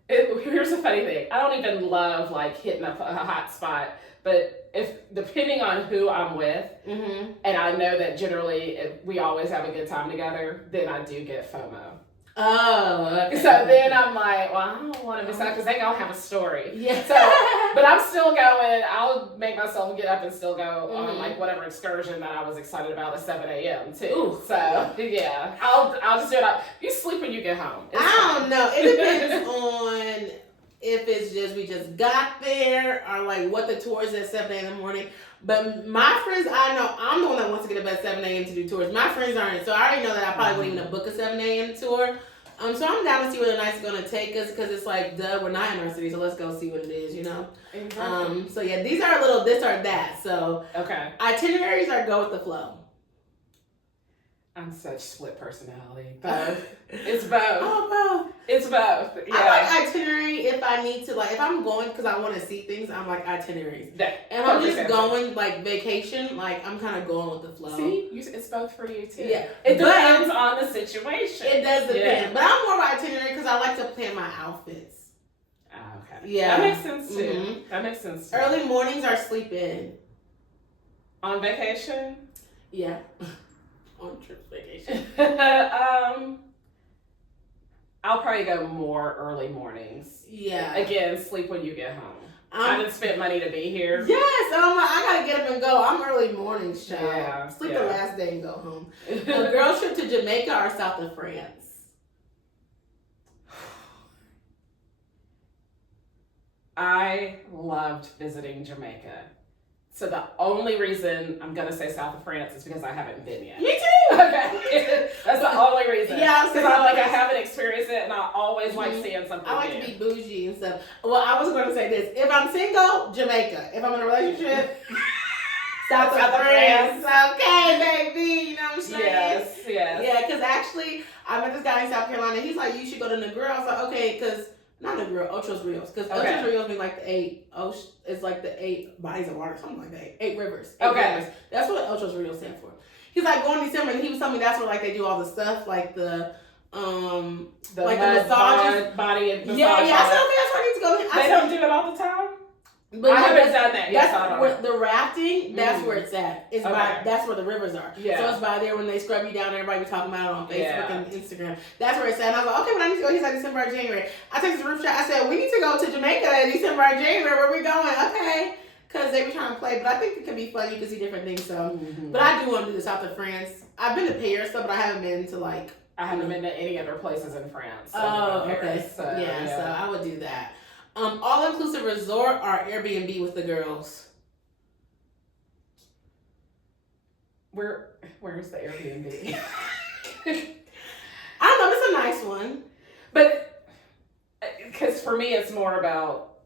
Here's a funny thing. I don't even love like hitting a hot spot, but depending on who I'm with, and I know that generally if we always have a good time together, then I do get FOMO. Oh, okay. So then I'm like, well, I don't want to miss out because they gonna have a story. Yeah. So, but I'm still going. I'll make myself get up and still go on like whatever excursion that I was excited about at 7 a.m. too. Ooh. So yeah, I'll just do it. You sleep when you get home. I don't know. It depends on if it's just we just got there or like what the tour is at 7 a.m. in the morning. But my friends, I know I'm the one that wants to get up at 7 a.m. to do tours. My friends aren't, so I already know that I probably wouldn't even book a 7 a.m. tour. So I'm down to see where the night's gonna take us because it's like, we're not in our city, so let's go see what it is, you know. Exactly. So yeah, these are a little this or that. So okay, itineraries are go with the flow. I'm such split personality. Both. It's both. Oh, both. It's both. Yeah. I like itinerary if I need to, like, if I'm going because I want to see things, I'm like itineraries. And I'm just going, like, vacation, like, I'm kind of going with the flow. See? It's both for you, too. Yeah. It depends on the situation. It does depend. Yeah. But I'm more of itinerary because I like to plan my outfits. Oh, okay. Yeah. That makes sense, too. That makes sense, too. Early mornings are sleep in. On vacation? Yeah. On trip vacation. I'll probably go more early mornings. Yeah. Again, sleep when you get home. I didn't spend money to be here. Yes, I'm like, I gotta get up and go. I'm early mornings, child. Yeah, Sleep yeah. the last day and go home. A girl trip to Jamaica or south of France? I loved visiting Jamaica. So the only reason I'm gonna say south of France is because I haven't been yet. Me too. Okay, that's the only reason. Yeah, because I haven't experienced it, and I always like seeing something. I like new. to be bougie and stuff. Well, I was going to say this: if I'm single, Jamaica. If I'm in a relationship, south of France. Okay, baby. You know what I'm saying? Yes. Yeah, because actually, I met this guy in South Carolina. He's like, you should go to Negril. I was like, okay, because. Not Negril, Ochos Rios. Because Ochos Rios mean like the it's like the 8 bodies of water, something like that. 8 rivers. 8 rivers. That's what Ochos Rios stand for. He's like, going in December, and he was telling me that's where like they do all the stuff, like the like the massages. Body and massage. Yeah, I said, okay, that's where I need to go. They don't do it all the time? But I haven't done that yet. That's where the rafting. That's where it's at. It's by. That's where the rivers are. Yeah. So it's by there when they scrub you down. Everybody was talking about it on Facebook Yeah. and Instagram. That's where it's at. And I was like, okay, when I need to go, he's like December or January. I texted the roof shot. I said, we need to go to Jamaica in December or January. Where we going? Okay. Because they were trying to play, but I think it could be fun. You can see different things. So, but I do want to do the south of France. I've been to Paris, but I haven't been to like. I haven't been to any other places in France. Oh, Paris, okay. So, So I would do that. All-inclusive resort or Airbnb with the girls? Where's the Airbnb? I don't know. It's a nice one. But, because for me, it's more about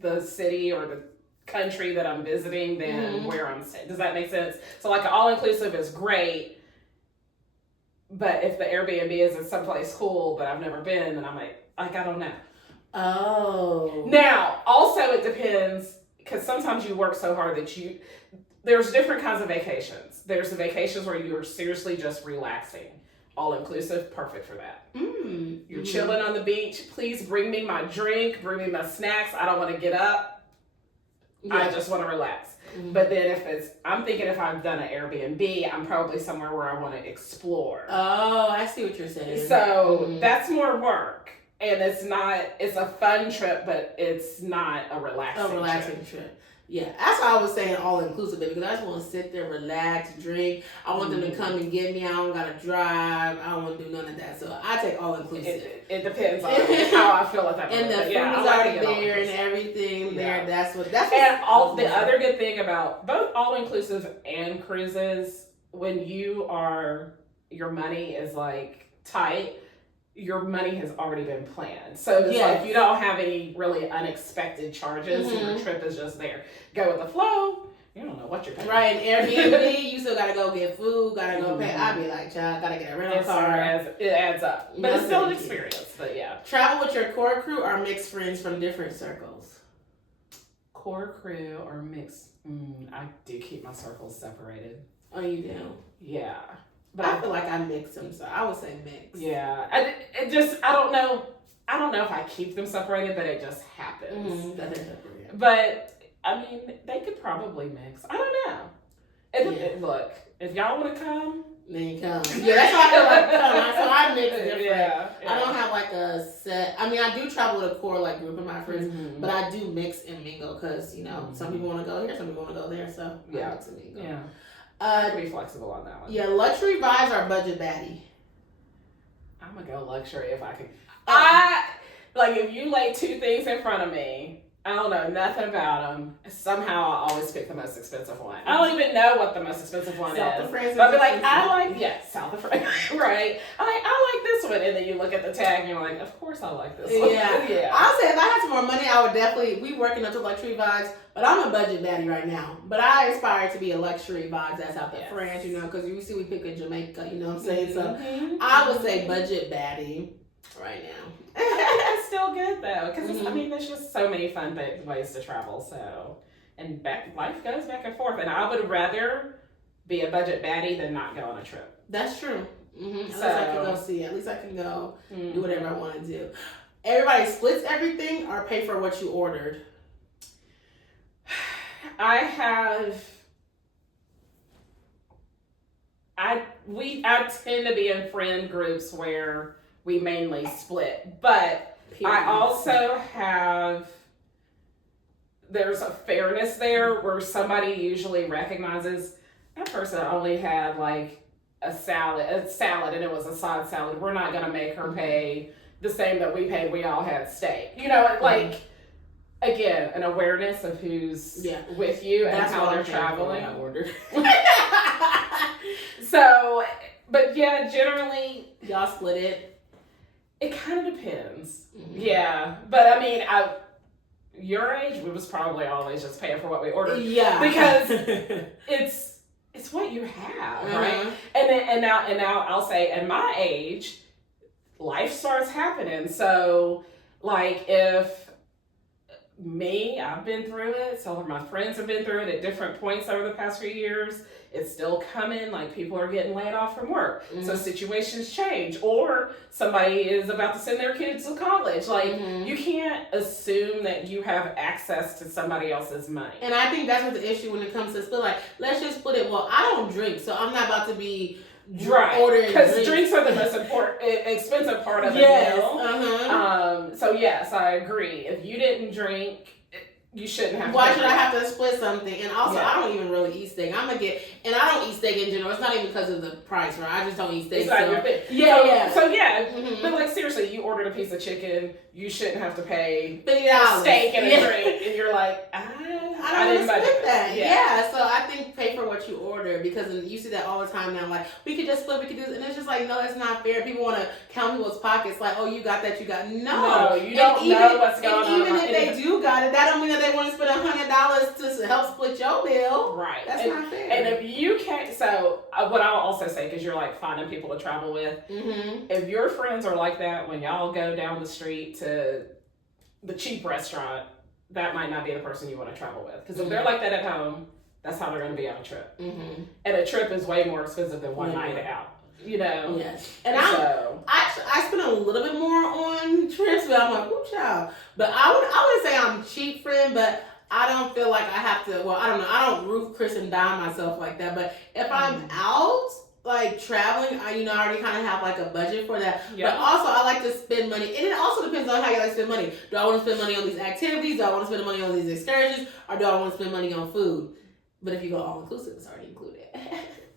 the city or the country that I'm visiting than where I'm staying. Does that make sense? So, like, all-inclusive is great. But if the Airbnb is in someplace cool, but I've never been, then I'm like, I don't know. Oh. Now, also it depends, because sometimes you work so hard that there's different kinds of vacations. There's the vacations where you're seriously just relaxing. All inclusive, perfect for that. You're chilling on the beach. Please bring me my drink, bring me my snacks. I don't want to get up. Yeah. I just want to relax. But then I'm thinking if I've done an Airbnb, I'm probably somewhere where I want to explore. Oh, I see what you're saying. So that's more work. And it's a fun trip, but it's not a relaxing trip. Yeah, that's why I was saying all inclusive, baby, because I just want to sit there, relax, drink. I want them to come and get me. I don't got to drive. I don't want to do none of that. So I take all inclusive. It depends on how I feel at that moment. And the food's already there and everything there. That's what. And the other good thing about both all inclusive and cruises, when your money is like tight, your money has already been planned. So it's like you don't have any really unexpected charges. Your trip is just there. Go with the flow. You don't know what you're paying. Right, and Airbnb, you still gotta go get food, gotta go pay. I'd be like, child, gotta get a rental car. It adds up. But it's still an experience, but yeah. Travel with your core crew or mixed friends from different circles? Core crew or mixed? I do keep my circles separated. Oh, you do? Yeah. But I feel like I mix them, so I would say mix. Yeah. I don't know. I don't know if I keep them separated, but it just happens. That is separated. But I mean, they could probably mix. I don't know. Look, if y'all want to come, then come. Yeah, that's how I feel like come. So I mix different. Yeah. I don't have like a set. I mean, I do travel with a core like group of my friends, but I do mix and mingle because some people want to go here, some people want to go there. So I mix and mingle. Yeah. Be flexible on that one. Yeah, luxury vibes or budget baddie? I'm gonna go luxury if I can. If you lay two things in front of me, I don't know nothing about them. Somehow I always pick the most expensive one. I don't even know what the most expensive one South is. of France. But I'll be like, South of France, right? I like this one, and then you look at the tag and you're like, of course I like this one. Yeah. I'll say if I had some more money, I would definitely. We working up to luxury vibes, but I'm a budget baddie right now. But I aspire to be a luxury vibes that's out there, France, because you see we pick a Jamaica, you know what I'm saying? So I would say budget baddie right now. It's still good though, because I mean, there's just so many fun ways to travel. So, and life goes back and forth, and I would rather be a budget baddie than not go on a trip. That's true. At least I can go see. At least I can go do whatever I want to do. Everybody splits everything or pay for what you ordered. I have I tend to be in friend groups where we mainly split, but I also have, there's a fairness there where somebody usually recognizes that person only had like a salad, and it was a side salad. We're not gonna make her pay the same that we paid. We all had steak. You know, like again, an awareness of who's with you and that's how they're I traveling. ordered. So, but yeah, generally Y'all split it. it kind of depends. Yeah, but I mean, your age, we was probably always just paying for what we ordered. Yeah, because it's what you have, right? And now I'll say, at my age, life starts happening. So, like, if I've been through it. Some of my friends have been through it at different points over the past few years. It's still coming. Like, people are getting laid off from work. So situations change. Or somebody is about to send their kids to college. Like, you can't assume that you have access to somebody else's money. And I think that's what the issue when it comes to split. Like, let's just split it. Well, I don't drink, so I'm not about to be ordering because drinks are the most expensive part of the meal. So yes, I agree. If you didn't drink, you shouldn't have. Why should I have to split something? And also, I don't even really eat steak. I don't eat steak in general. It's not even because of the price, right? I just don't eat steak. It's not your thing. But like seriously, you ordered a piece of chicken, you shouldn't have to pay $50 steak and a drink, and you're like, I don't split that. Yeah, so I think pay for what you order, because you see that all the time now. Like, we could just split, we could do this, and it's just like, no, that's not fair. People want to count people's pockets. Like, oh, you got that, you got no. You don't know what's going on. Even if they do got it, that don't mean that they want to spend $100 to help split your bill. Right. That's not fair. And if you can't, so what I'll also say, because you're like finding people to travel with, if your friends are like that when y'all go down the street to the cheap restaurant, that might not be the person you want to travel with. Because if they're like that at home, that's how they're going to be on a trip. And a trip is way more expensive than one night out. You know? Yes. And I spend a little bit more on trips, but I'm like, ooh, child. But I wouldn't say I'm a cheap friend, but I don't feel like I have to, well, I don't know. I don't roof, Chris, and dime myself like that. But if I'm out, like traveling, I already kind of have like a budget for that. But also, I like to spend money. And it also depends on how you like to spend money. Do I want to spend money on these activities? Do I want to spend money on these excursions? Or do I want to spend money on food? But if you go all inclusive, it's already included.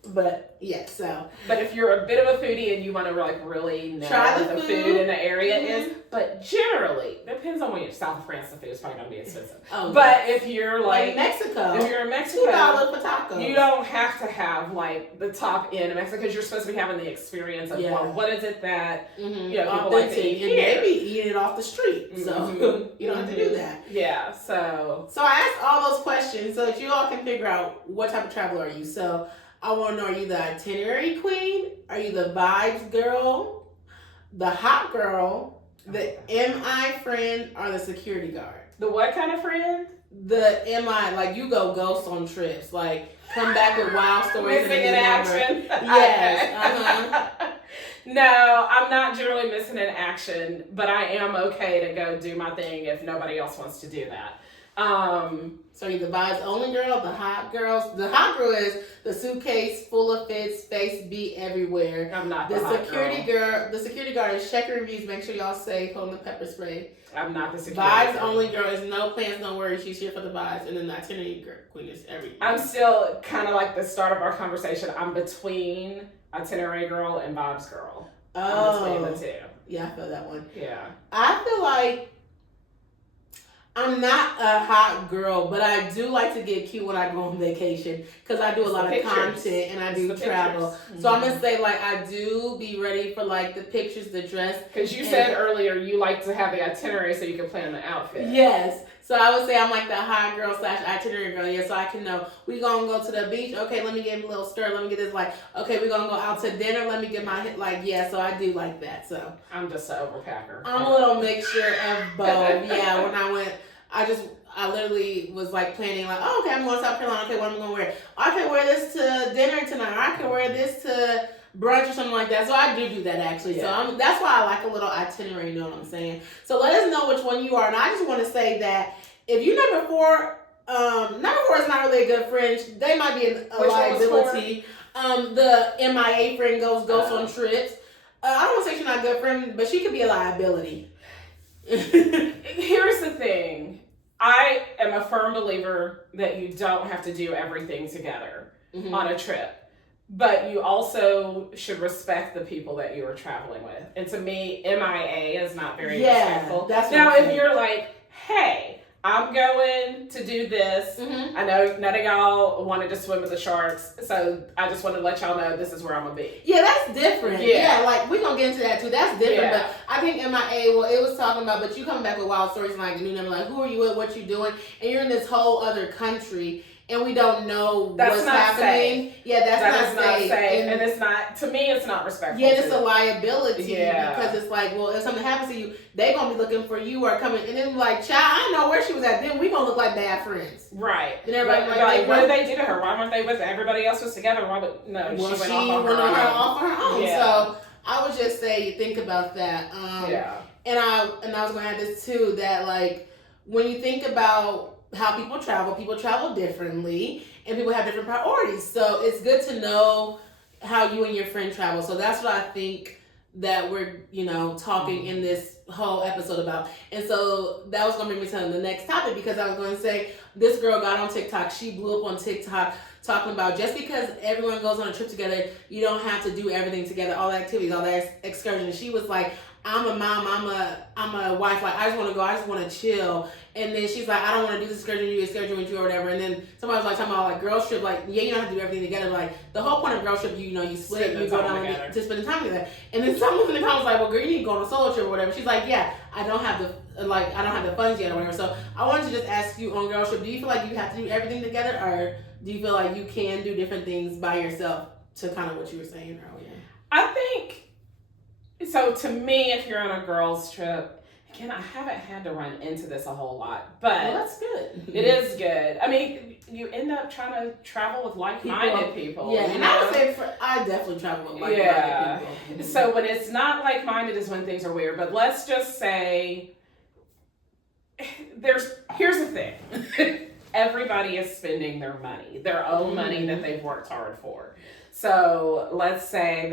But yeah, so. But if you're a bit of a foodie and you want to like really know what the food in the area is, but generally depends on when you're South of France, the food is probably gonna be expensive. But if you're like Mexico, if you're in Mexico, $2 for tacos. You don't have to have like the top end of Mexico, because you're supposed to be having the experience of what is it that people like to eat here. And they be eating it off the street, so you don't have to do that. Yeah, so I asked all those questions so that you all can figure out what type of traveler are you. So I want to know, are you the itinerary queen? Are you the vibes girl? The hot girl? The MI friend? Or the security guard? The what kind of friend? The MI, like you go ghost on trips. Like, come back with wild stories. Missing in action? Yes. No, I'm not generally missing in action, but I am okay to go do my thing if nobody else wants to do that. So you're the vibes only girl, the hot girls. The hot girl is the suitcase full of fits, face beat everywhere. I'm not the security girl. The security guard is check reviews, make sure y'all safe, holding the pepper spray. I'm not the security Vibes girl. only girl is no plans, no worries. She's here for the vibes, and then the itinerary queen is everything. I'm still kind of like the start of our conversation. I'm between itinerary girl and vibes girl. I'm between the two. Yeah, I feel that one. Yeah. I feel like I'm not a hot girl, but I do like to get cute when I go on vacation, because I do a lot of content and I do travel. So I'm gonna say, like, I do be ready for like the pictures, the dress. Because you said earlier you like to have the itinerary so you can plan the outfit. Yes. So I would say I'm like the hot girl / itinerary girl. Yeah, so I can know we gonna go to the beach. Okay, let me get a little skirt. Let me get this, like, okay, we gonna go out to dinner. Let me get my hit, like, yeah. So I do like that. So I'm just an overpacker. I'm a little mixture of both. Yeah, when I went, I literally was like planning, like, oh, okay, I'm going to South Carolina. Okay, what am I gonna wear? I can wear this to dinner tonight. Or I can wear this to brunch or something like that. So I do that actually. Yeah. So that's why I like a little itinerary, you know what I'm saying? So let us know which one you are. And I just want to say that if you number 4 is not really a good friend, they might be a liability. The MIA friend goes on trips. I don't want to say she's not a good friend, but she could be a liability. Here's the thing. I am a firm believer that you don't have to do everything together on a trip. But you also should respect the people that you are traveling with. And to me, MIA is not very respectful. That's now, if you're like, hey, I'm going to do this. I know none of y'all wanted to swim with the sharks, so I just wanted to let y'all know this is where I'm going to be. Yeah, that's different. Yeah, like, we're going to get into that too. That's different. Yeah. But I think MIA, well, it was talking about, but you coming back with wild stories and like, you know, like, who are you with, what you doing? And you're in this whole other country. And we don't know what's happening. Safe. Yeah, that's not safe. And it's not, to me, it's not respectful. Yeah, it's a liability. Yeah. Because it's like, well, if something happens to you, they going to be looking for you or coming. And then like, child, I don't know where she was at. Then we going to look like bad friends. Right. And everybody like, what did they do to her? Why weren't they with her? Everybody else was together. Why would, no, well, she went off on her own. Yeah. So I would just say, think about that. And I was going to add this too, that like, when you think about how people travel differently. And people have different priorities. So it's good to know how you and your friend travel. So that's what I think that we're, talking in this whole episode about. And so that was going to bring me to the next topic, because I was going to say, this girl got on TikTok. She blew up on TikTok talking about just because everyone goes on a trip together, you don't have to do everything together, all the activities, all the excursions. She was like, I'm a mom, I'm a wife, like, I just want to go, I just want to chill. And then she's like, I don't want to do this excursion with you or whatever. And then somebody was like talking about like girls trip, like, yeah, you don't have to do everything together. Like, the whole point of girls trip, you split, you go down to spend the time together. And then someone in the comments was like, well, girl, you need to go on a solo trip or whatever. She's like, yeah, I don't have the funds yet or whatever. So I wanted to just ask you, on girls trip, do you feel like you have to do everything together, or do you feel like you can do different things by yourself, to kind of what you were saying earlier? I think, so to me, if you're on a girls trip, again, I haven't had to run into this a whole lot, but that's good. It is good. I mean, you end up trying to travel with like-minded people. Yeah, and I would say I definitely travel with like-minded people. So when it's not like-minded is when things are weird. But let's just say, here's the thing. Everybody is spending their money, their own money that they've worked hard for. So let's say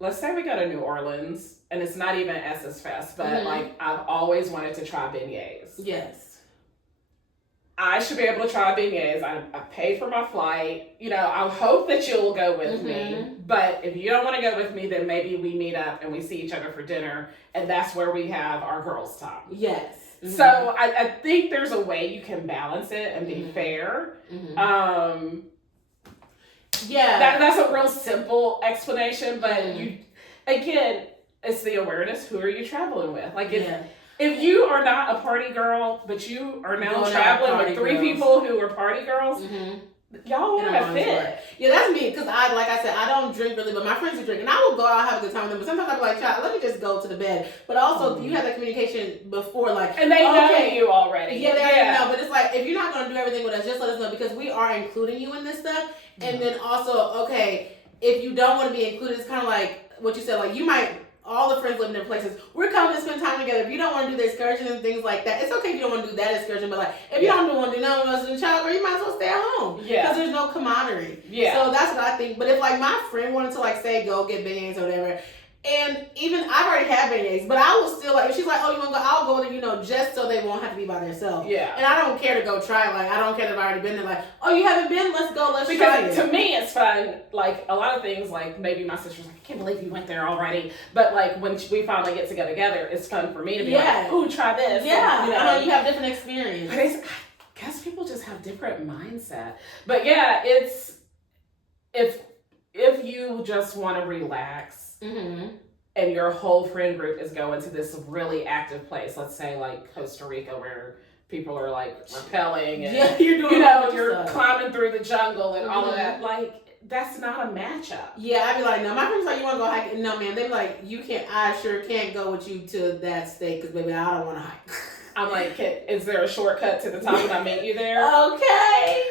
we go to New Orleans, and it's not even Esses Fest, but like, I've always wanted to try beignets. Yes. I should be able to try beignets. I paid for my flight. I hope that you'll go with me. But if you don't want to go with me, then maybe we meet up and we see each other for dinner, and that's where we have our girls' time. Yes. So I think there's a way you can balance it and be fair. Yeah. That's a real simple explanation, but again, it's the awareness. Who are you traveling with? Like, if you are not a party girl, but you are now traveling with three people who are party girls, y'all want to fit. Yeah, that's me, because like I said, I don't drink really, but my friends who drink, and I will go out, have a good time with them, but sometimes I'll be like, child, let me just go to the bed. But also, you have that communication before, like, and they know you already. Yeah, they already know, but it's like, if you're not going to do everything with us, just let us know, because we are including you in this stuff. And then also, okay, if you don't want to be included, it's kind of like what you said, like, you might, all the friends live in different places. We're coming to spend time together. If you don't want to do the excursion and things like that, it's okay if you don't want to do that excursion, but like, if you don't want to do none of us in the child, you might as well stay at home. Yeah. Because there's no camaraderie. Yeah. So that's what I think. But if like my friend wanted to like say, go get beignets or whatever, and even I've already had beignets, but I will still like, if she's like, oh, you want to go, I'll go there, just so they won't have to be by themselves. Yeah. And I don't care to go try, like, I don't care that I've already been there, like, oh, you haven't been? Let's go, let's try it. Because to me, it's fun. Like, a lot of things, like, maybe my sister's like, I can't believe you went there already. But, like, when we finally get together, it's fun for me to be like, ooh, try this. Yeah. And, you have different experience. But I guess people just have different mindset. But, yeah, it's, if you just want to relax, and your whole friend group is going to this really active place, let's say like Costa Rica, where people are like rappelling and you're climbing through the jungle and all of that, like, that's not a matchup. Yeah, I'd be like, no, my friends like, you want to go hiking? No, man. They'd be like, I sure can't go with you to that state, because baby, I don't want to hike. I'm like, is there a shortcut to the top when I meet you there? Okay.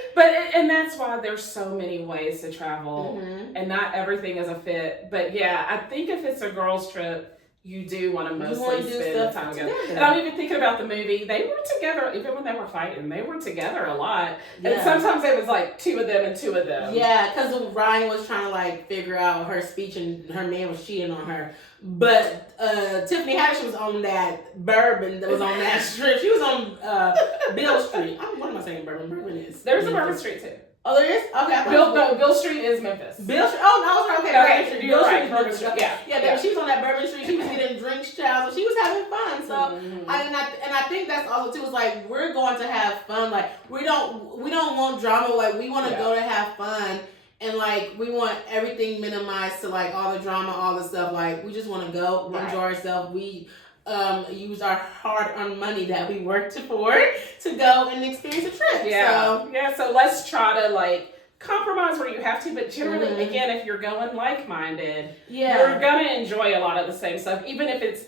And that's why there's so many ways to travel, and not everything is a fit. But yeah, I think if it's a girls trip, you do want to You mostly wanna do spend stuff time together. together. And I'm even thinking about the movie. They were together, even when they were fighting, they were together a lot. And sometimes it was like two of them and two of them. Yeah, because Ryan was trying to like figure out her speech and her man was cheating on her. But Tiffany Haddish was on that Bourbon that was on that strip. She was on Bill Street. What am I saying? Bourbon is. There's a Bourbon Street too. Oh, there is? Okay. I thought Bill Street is Memphis. Bill Street. Oh, no, I was right. Okay, Okay, Bourbon Street. you're Bill right. Street. Bourbon Street. Yeah. Yeah, baby, she was on that Bourbon Street. She was getting drinks, child. So she was having fun. So Mhm. I think that's also too. It's like we're going to have fun. Like we don't want drama. Like we want to go to have fun. And like we want everything minimized to like all the drama, all the stuff. Like we just want to go enjoy ourselves. We use our hard-earned money that we worked for to go and experience a trip. Yeah. So let's try to like compromise where you have to, but generally, Mhm. again, if you're going like-minded, Yeah. you're gonna enjoy a lot of the same stuff, even if it's.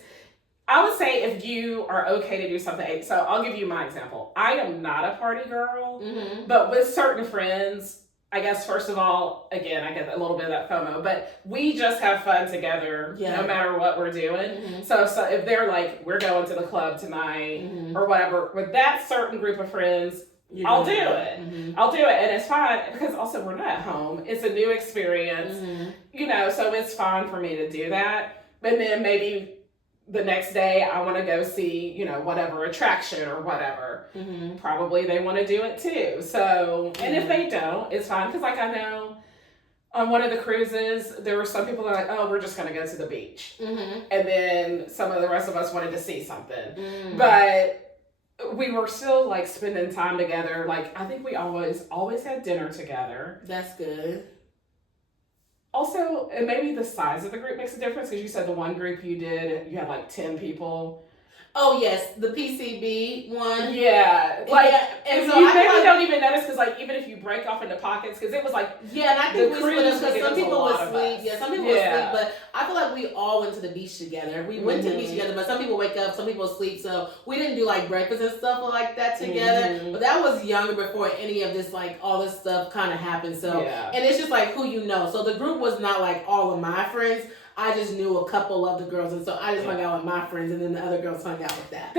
I would say if you are okay to do something. So I'll give you my example. I am not a party girl, Mm-hmm. but with certain friends, I guess first of all, again, I get a little bit of that FOMO, but we just have fun together no matter what we're doing. Mm-hmm. So if they're like, we're going to the club tonight Mm-hmm. or whatever, with that certain group of friends, I'll do it. Mm-hmm. I'll do it, and it's fine because also we're not at home. It's a new experience, Mm-hmm. So it's fine for me to do that. And then maybe the next day I want to go see, whatever attraction or whatever. Mm-hmm. Probably they want to do it too. So, and if they don't, it's fine because like I know on one of the cruises there were some people that are like, oh, we're just going to go to the beach, Mm-hmm. and then some of the rest of us wanted to see something, Mm-hmm. but we were still like spending time together. Like I think we always had dinner together. That's good. Also, and maybe the size of the group makes a difference because you said the one group you had like 10 people. Oh yes, the PCB one. Yeah, like and and so you I maybe feel like, don't even notice because like even if you break off into pockets, because it was like yeah, and I think the we split cruise up because was some a people would lot of sleep. us. Yeah, some people would Yeah. sleep, but I feel like we all went to the beach together. We went to the beach Mhm. together, but some people wake up, some people sleep, so we didn't do like breakfast and stuff like that together. Mhm. But that was younger before any of this like all this stuff kind of happened. So Yeah. and it's just like who you know. So the group was not like all of my friends. I just knew a couple of the girls, and so I just hung out with my friends, and then the other girls hung out with that.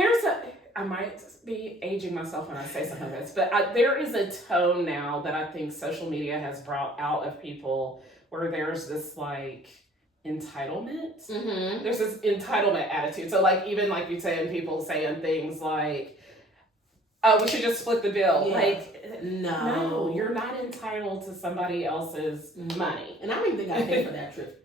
I might be aging myself when I say something like this, but there is a tone now that I think social media has brought out of people where there's this like entitlement. Mm-hmm. There's this entitlement attitude. So like even like you saying people saying things like, "Oh, we should just split the bill." Yeah. Like No, you're not entitled to somebody else's money. And I don't even think I paid for that trip.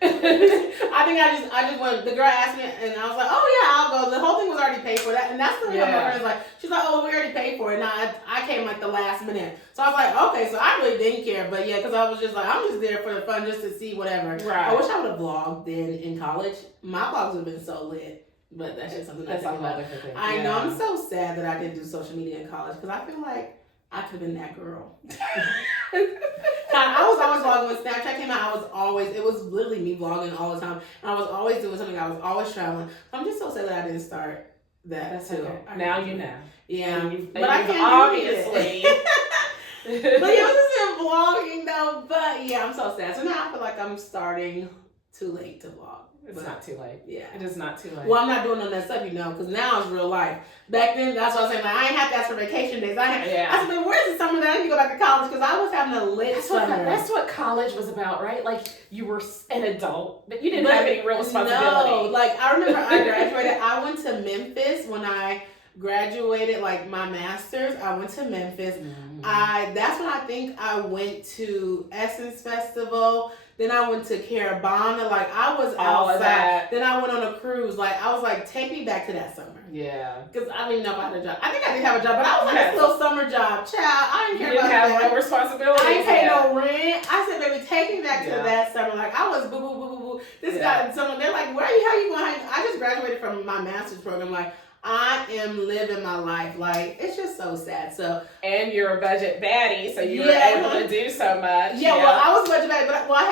I just went. The girl asked me, and I was like, "Oh yeah, I'll go." The whole thing was already paid for. That, and that's the reason my friends like. She's like, "Oh, we already paid for it." And I came like the last minute, so I was like, "Okay," so I really didn't care. But yeah, because I was just like, I'm just there for the fun, just to see whatever. Right. I wish I would have vlogged then in college. My vlogs would have been so lit. But that's just something That's I think about. different thing. I know. I'm so sad that I didn't do social media in college because I feel like I could have been that girl. I was always vlogging when Snapchat came out. It was literally me vlogging all the time. And I was always doing something. I was always traveling. So I'm just so sad that I didn't start that. That's too. okay. Now you know. Yeah. But I I can't obviously. But yeah, I was just in vlogging though. But yeah, I'm so sad. So now I feel like I'm starting too late to vlog. It's not too late. Yeah. It is not too late. Well, I'm not doing none of that stuff, because now it's real life. Back then, that's what I was saying. Like, I ain't have to ask for vacation days. I said, man, where's the summer that I need to go back to college? Because I was having a lit summer. That's what college was about, right? Like, you were an adult, but you didn't have any real responsibility. No, like, I remember I graduated. I went to Memphis when I graduated, like, my master's. I went to Memphis. Mm-hmm. That's when I think I went to Essence Festival. Then I went to Caravana. Like, I was All outside. of that. Then I went on a cruise. Like, I was like, take me back to that summer. Yeah. Because I didn't even know if I had a job. I think I did have a job, but I was like, this little summer job. Child, I didn't You care didn't about have that. no responsibility. I ain't pay no rent. I said, baby, take me back to Yeah. that summer. Like, I was boo, boo, boo, boo, boo. This Yeah. guy, someone, they're like, how you going? I just graduated from my master's program. Like, I am living my life. Like, it's just so sad. So, And you're a budget baddie, so you were Yeah. able to do so much. yeah, well, I was budget back, but I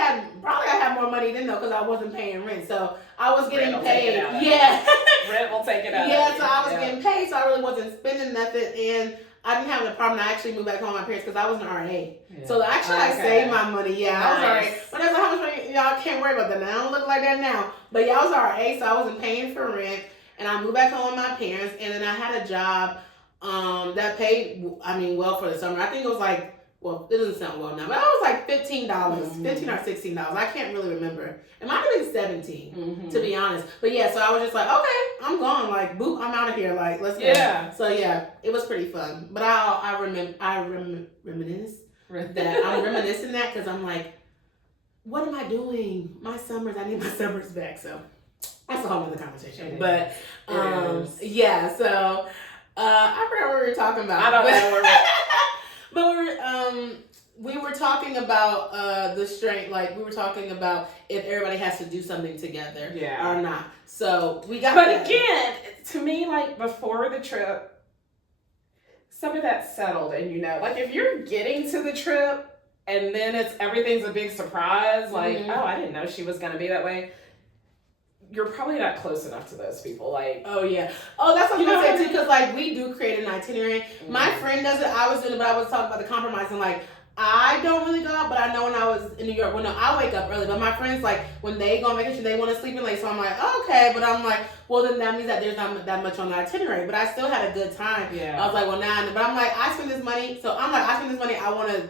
had more money then though, because I wasn't paying rent. So I was getting Rent will take paid. it out of Yeah. Rent will take it out. Yeah, of so you. I was getting paid, so I really wasn't spending nothing. And I didn't have an apartment. I actually moved back home with my parents because I was an RA. Yeah. So actually, I saved my money. Yeah, I was Nice. RA. But that's how much money. Y'all can't worry about that now. I don't look like that now. But yeah, I was RA, so I wasn't paying for rent, and I moved back home with my parents, and then I had a job that paid. I mean, well for the summer. I think it was like. Well, it doesn't sound well now, but it was like $15, $15 or $16. I can't really remember. It might have been $17, to be honest. But yeah, so I was just like, okay, I'm gone. Like, boop, I'm out of here. Like, let's go. Yeah. So yeah, it was pretty fun. But I reminisce that I'm reminiscing that because I'm like, what am I doing? My summers, I need my summers back. So that's a whole other conversation. But yeah, so I forgot what we were talking about. I don't know. But we were talking about the strength, like we were talking about if everybody has to do something together or not. So we got But again, to me, like before the trip, some of that settled, and like if you're getting to the trip and then everything's a big surprise, like oh, I didn't know she was gonna be that way. You're probably not close enough to those people. Like, oh yeah, that's what I'm gonna say too. Because like we do create an itinerary. My friend does it. I was doing it, but I was talking about the compromising. Like I don't really go out, but I know when I was in New York, I wake up early. But my friends, like when they go on vacation, they want to sleep in late. So I'm like, okay, but I'm like, well then that means that there's not that much on the itinerary. But I still had a good time. Yeah. I was like, well now, but I'm like, I spend this money. So I'm like, I spend this money. I want to,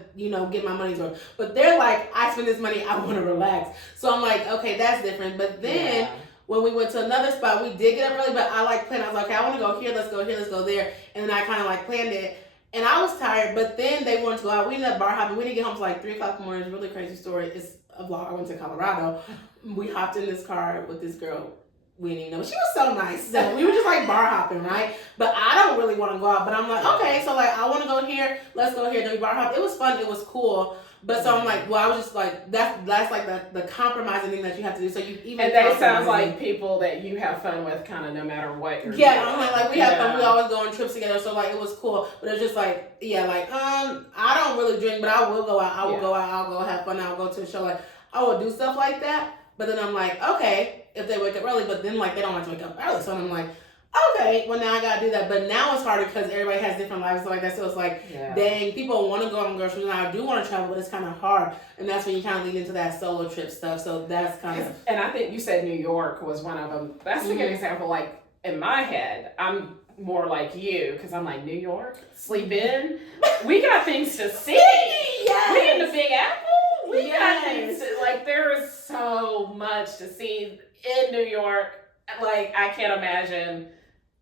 get my money's worth. But they're like, I spend this money. I want to relax. So I'm like, okay, that's different. But then. Yeah. When we went to another spot, we did get up early, but I like planned. I was like, okay, I want to go here, let's go here, let's go there. And then I kind of like planned it. And I was tired, but then they wanted to go out. We ended up bar hopping. We didn't get home till like 3 o'clock in the morning. It's a really crazy story. It's a vlog. I went to Colorado. We hopped in this car with this girl. We didn't even know. She was so nice. So we were just like bar hopping, right? But I don't really want to go out. But I'm like, okay, so like I want to go here. Let's go here. Then we bar hop. It was fun. It was cool. But so I'm like, well, I was just like, that's like the compromising thing that you have to do. So you even. And they sound like people that you have fun with, kind of no matter what you're doing. I'm like we have fun. We always go on trips together. So like it was cool. But it's just like I don't really drink, but I will go out. I will go out. I'll go have fun. I'll go to a show. Like I will do stuff like that. But then I'm like, okay, if they wake up early, but then like they don't like to wake up early. So I'm like, okay, well now I gotta do that. But now it's harder because everybody has different lives and stuff like that. So it's like, dang, people want to go on girl trips, and I do want to travel, but it's kind of hard. And that's when you kind of lead into that solo trip stuff. So that's kind of. And I think you said New York was one of them. That's a good example. Like in my head, I'm more like you because I'm like, New York, sleep in. We got things to see. Yes. We in the Big Apple. We got things to, like there is so much to see in New York. Like I can't imagine.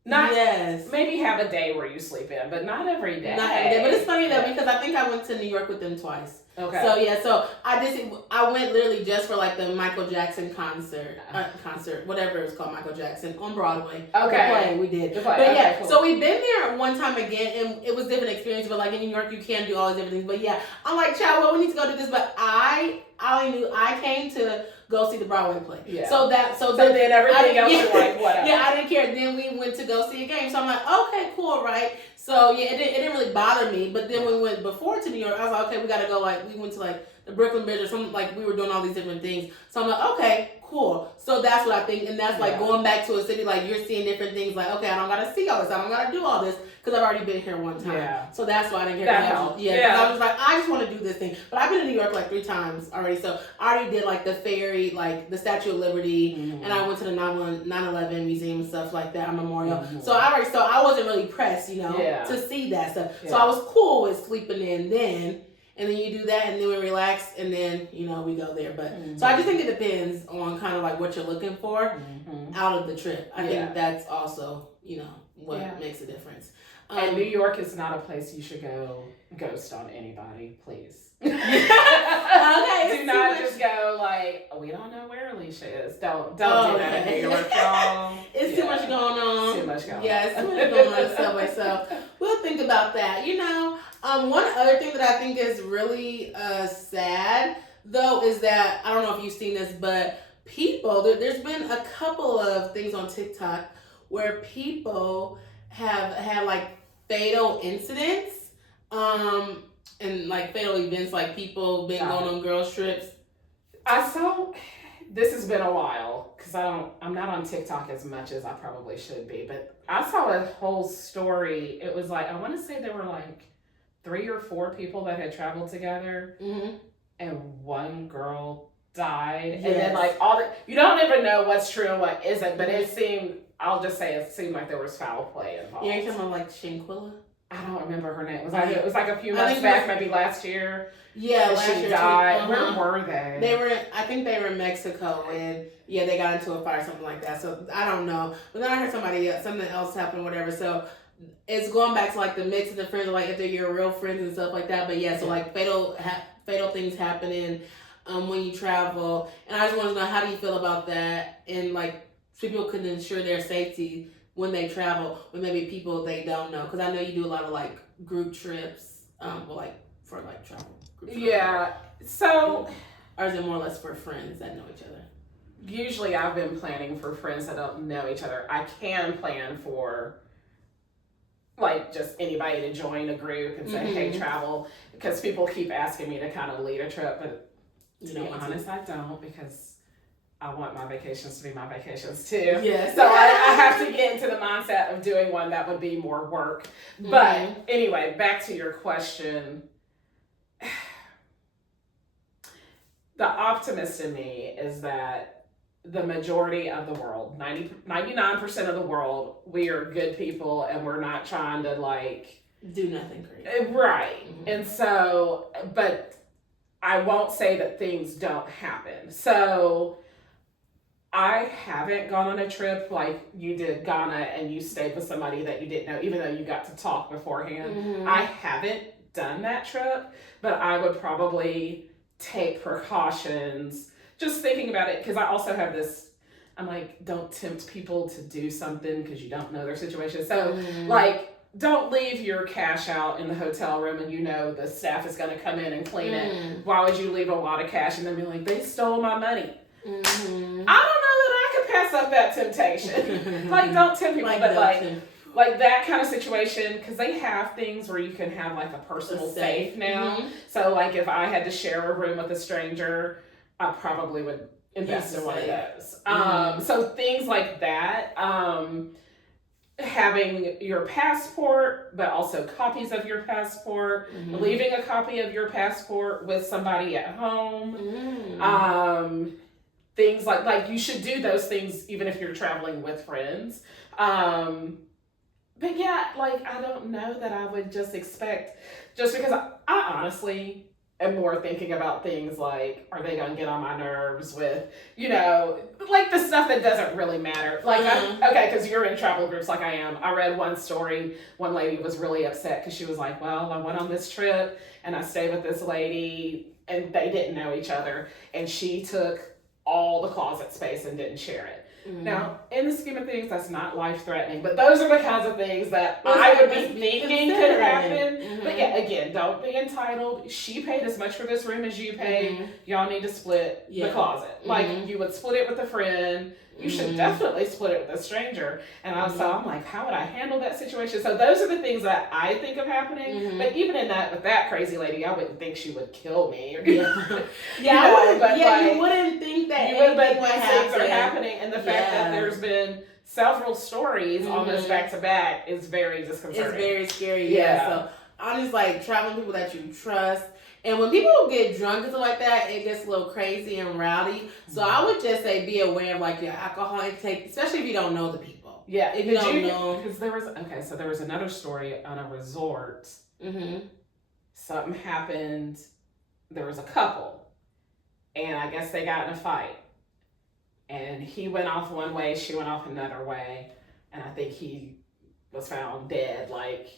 Maybe have a day where you sleep in, but not every day. Not every day. But it's funny though because I think I went to New York with them twice. Okay. So I went literally just for like the Michael Jackson concert, whatever it's called, Michael Jackson on Broadway. Okay. The play we did. But yeah, cool. So we've been there one time again, and it was different experience. But like in New York, you can do all these different things. But yeah, I'm like, child, well, we need to go do this. But I only knew I came to go see the Broadway play. Yeah. So then everything else was like, whatever. Yeah, I didn't care. Then we went to go see a game. So I'm like, okay, cool, right? So yeah, it didn't really bother me. But then when we went before to New York, I was like, okay, we gotta go. Like we went to like the Brooklyn Bridge or something. Like we were doing all these different things. So I'm like, okay, cool. So that's what I think, and that's like going back to a city. Like you're seeing different things. Like okay, I don't gotta see all this. I don't gotta do all this because I've already been here one time. Yeah. So that's why I didn't care. That helped. Yeah. I was like, I just want to do this thing. But I've been in New York like 3 times already. So I already did like the ferry, like the Statue of Liberty, and I went to the 9/11 museum and stuff like that, memorial. So I wasn't really pressed, to see that stuff. Yeah. So I was cool with sleeping in then. And then you do that, and then we relax, and then, we go there. But so I just think it depends on kind of like what you're looking for out of the trip. I think that's also, what makes a difference. And New York is not a place you should go ghost on anybody, please. Okay. Do not just go like, we don't know where Alicia is. Don't do that in New York, y'all. It's too much going on. Too much going on. Yeah, it's too much going on in the subway. So we'll think about that. One other thing that I think is really sad, though, is that, I don't know if you've seen this, but there's been a couple of things on TikTok where people have had like fatal incidents, and like fatal events, like people been going on girls trips. I saw this has been a while because I'm not on TikTok as much as I probably should be, but I saw a whole story. It was like, I want to say there were like 3 or 4 people that had traveled together, and one girl died. Yes. And then like you don't even know what's true and what isn't, but it seemed like there was foul play involved. Yeah, you're talking about like Shanquilla? I don't remember her name. It was like a few months back, maybe last year. Yeah, last year she died. too. Where were they? I think they were in Mexico, and yeah, they got into a fire, something like that. So I don't know, but then I heard something else happened, whatever. So it's going back to like the mix of the friends, like if they're your real friends and stuff like that. But yeah, so like fatal things happening when you travel, and I just want to know, how do you feel about that? And like, people can ensure their safety when they travel with maybe people they don't know, because I know you do a lot of like group trips, for like travel. Yeah. So, or is it more or less for friends that know each other? Usually I've been planning for friends that don't know each other. I can plan for like just anybody to join a group and say, hey, travel, because people keep asking me to kind of lead a trip, but to be honest, I don't, because I want my vacations to be my vacations too. Yes. So I have to get into the mindset of doing one that would be more work. But anyway, back to your question. The optimist in me is that the majority of the world, 99% of the world, we are good people and we're not trying to like do nothing crazy. Right. And so, but I won't say that things don't happen. So I haven't gone on a trip like you did Ghana and you stayed with somebody that you didn't know, even though you got to talk beforehand. I haven't done that trip, but I would probably take precautions just thinking about it, because I also have this, I'm like, don't tempt people to do something because you don't know their situation. So like, don't leave your cash out in the hotel room and you know the staff is going to come in and clean it. Why would you leave a lot of cash and then be like, they stole my money? I don't know that I could pass up that temptation. Like, don't tempt people, but like that kind of situation, because they have things where you can have like a personal safe now. So like if I had to share a room with a stranger, I probably would invest in one of those. So things like that, having your passport, but also copies of your passport, leaving a copy of your passport with somebody at home, things like you should do those things even if you're traveling with friends. But yeah, like, I don't know that I would just expect, just because I honestly am more thinking about things like, are they going to get on my nerves with, like the stuff that doesn't really matter. Like, okay, because you're in travel groups like I am. I read one story, one lady was really upset because she was like, well, I went on this trip and I stayed with this lady and they didn't know each other. And she took all the closet space and didn't share it. Now, in the scheme of things, that's not life-threatening, but those are the kinds of things that I would be thinking could happen. But yeah, again, don't be entitled. She paid as much for this room as you paid. Y'all need to split the closet. Like, you would split it with a friend. You should definitely split it with a stranger. And so I'm like, how would I handle that situation? So those are the things that I think of happening. But even in that, with that crazy lady, I wouldn't think she would kill me. You wouldn't think that anything would happen. Things are happening, and the fact that there's been several stories almost back to back is very disconcerting. It's very scary. So I'm just like, traveling people that you trust. And when people get drunk and stuff like that, it gets a little crazy and rowdy. So I would just say, be aware of like your alcohol intake, especially if you don't know the people. Yeah, if you don't know. Because there was another story on a resort. Something happened. There was a couple, and I guess they got in a fight. And he went off one way, she went off another way, and I think he was found dead. Like,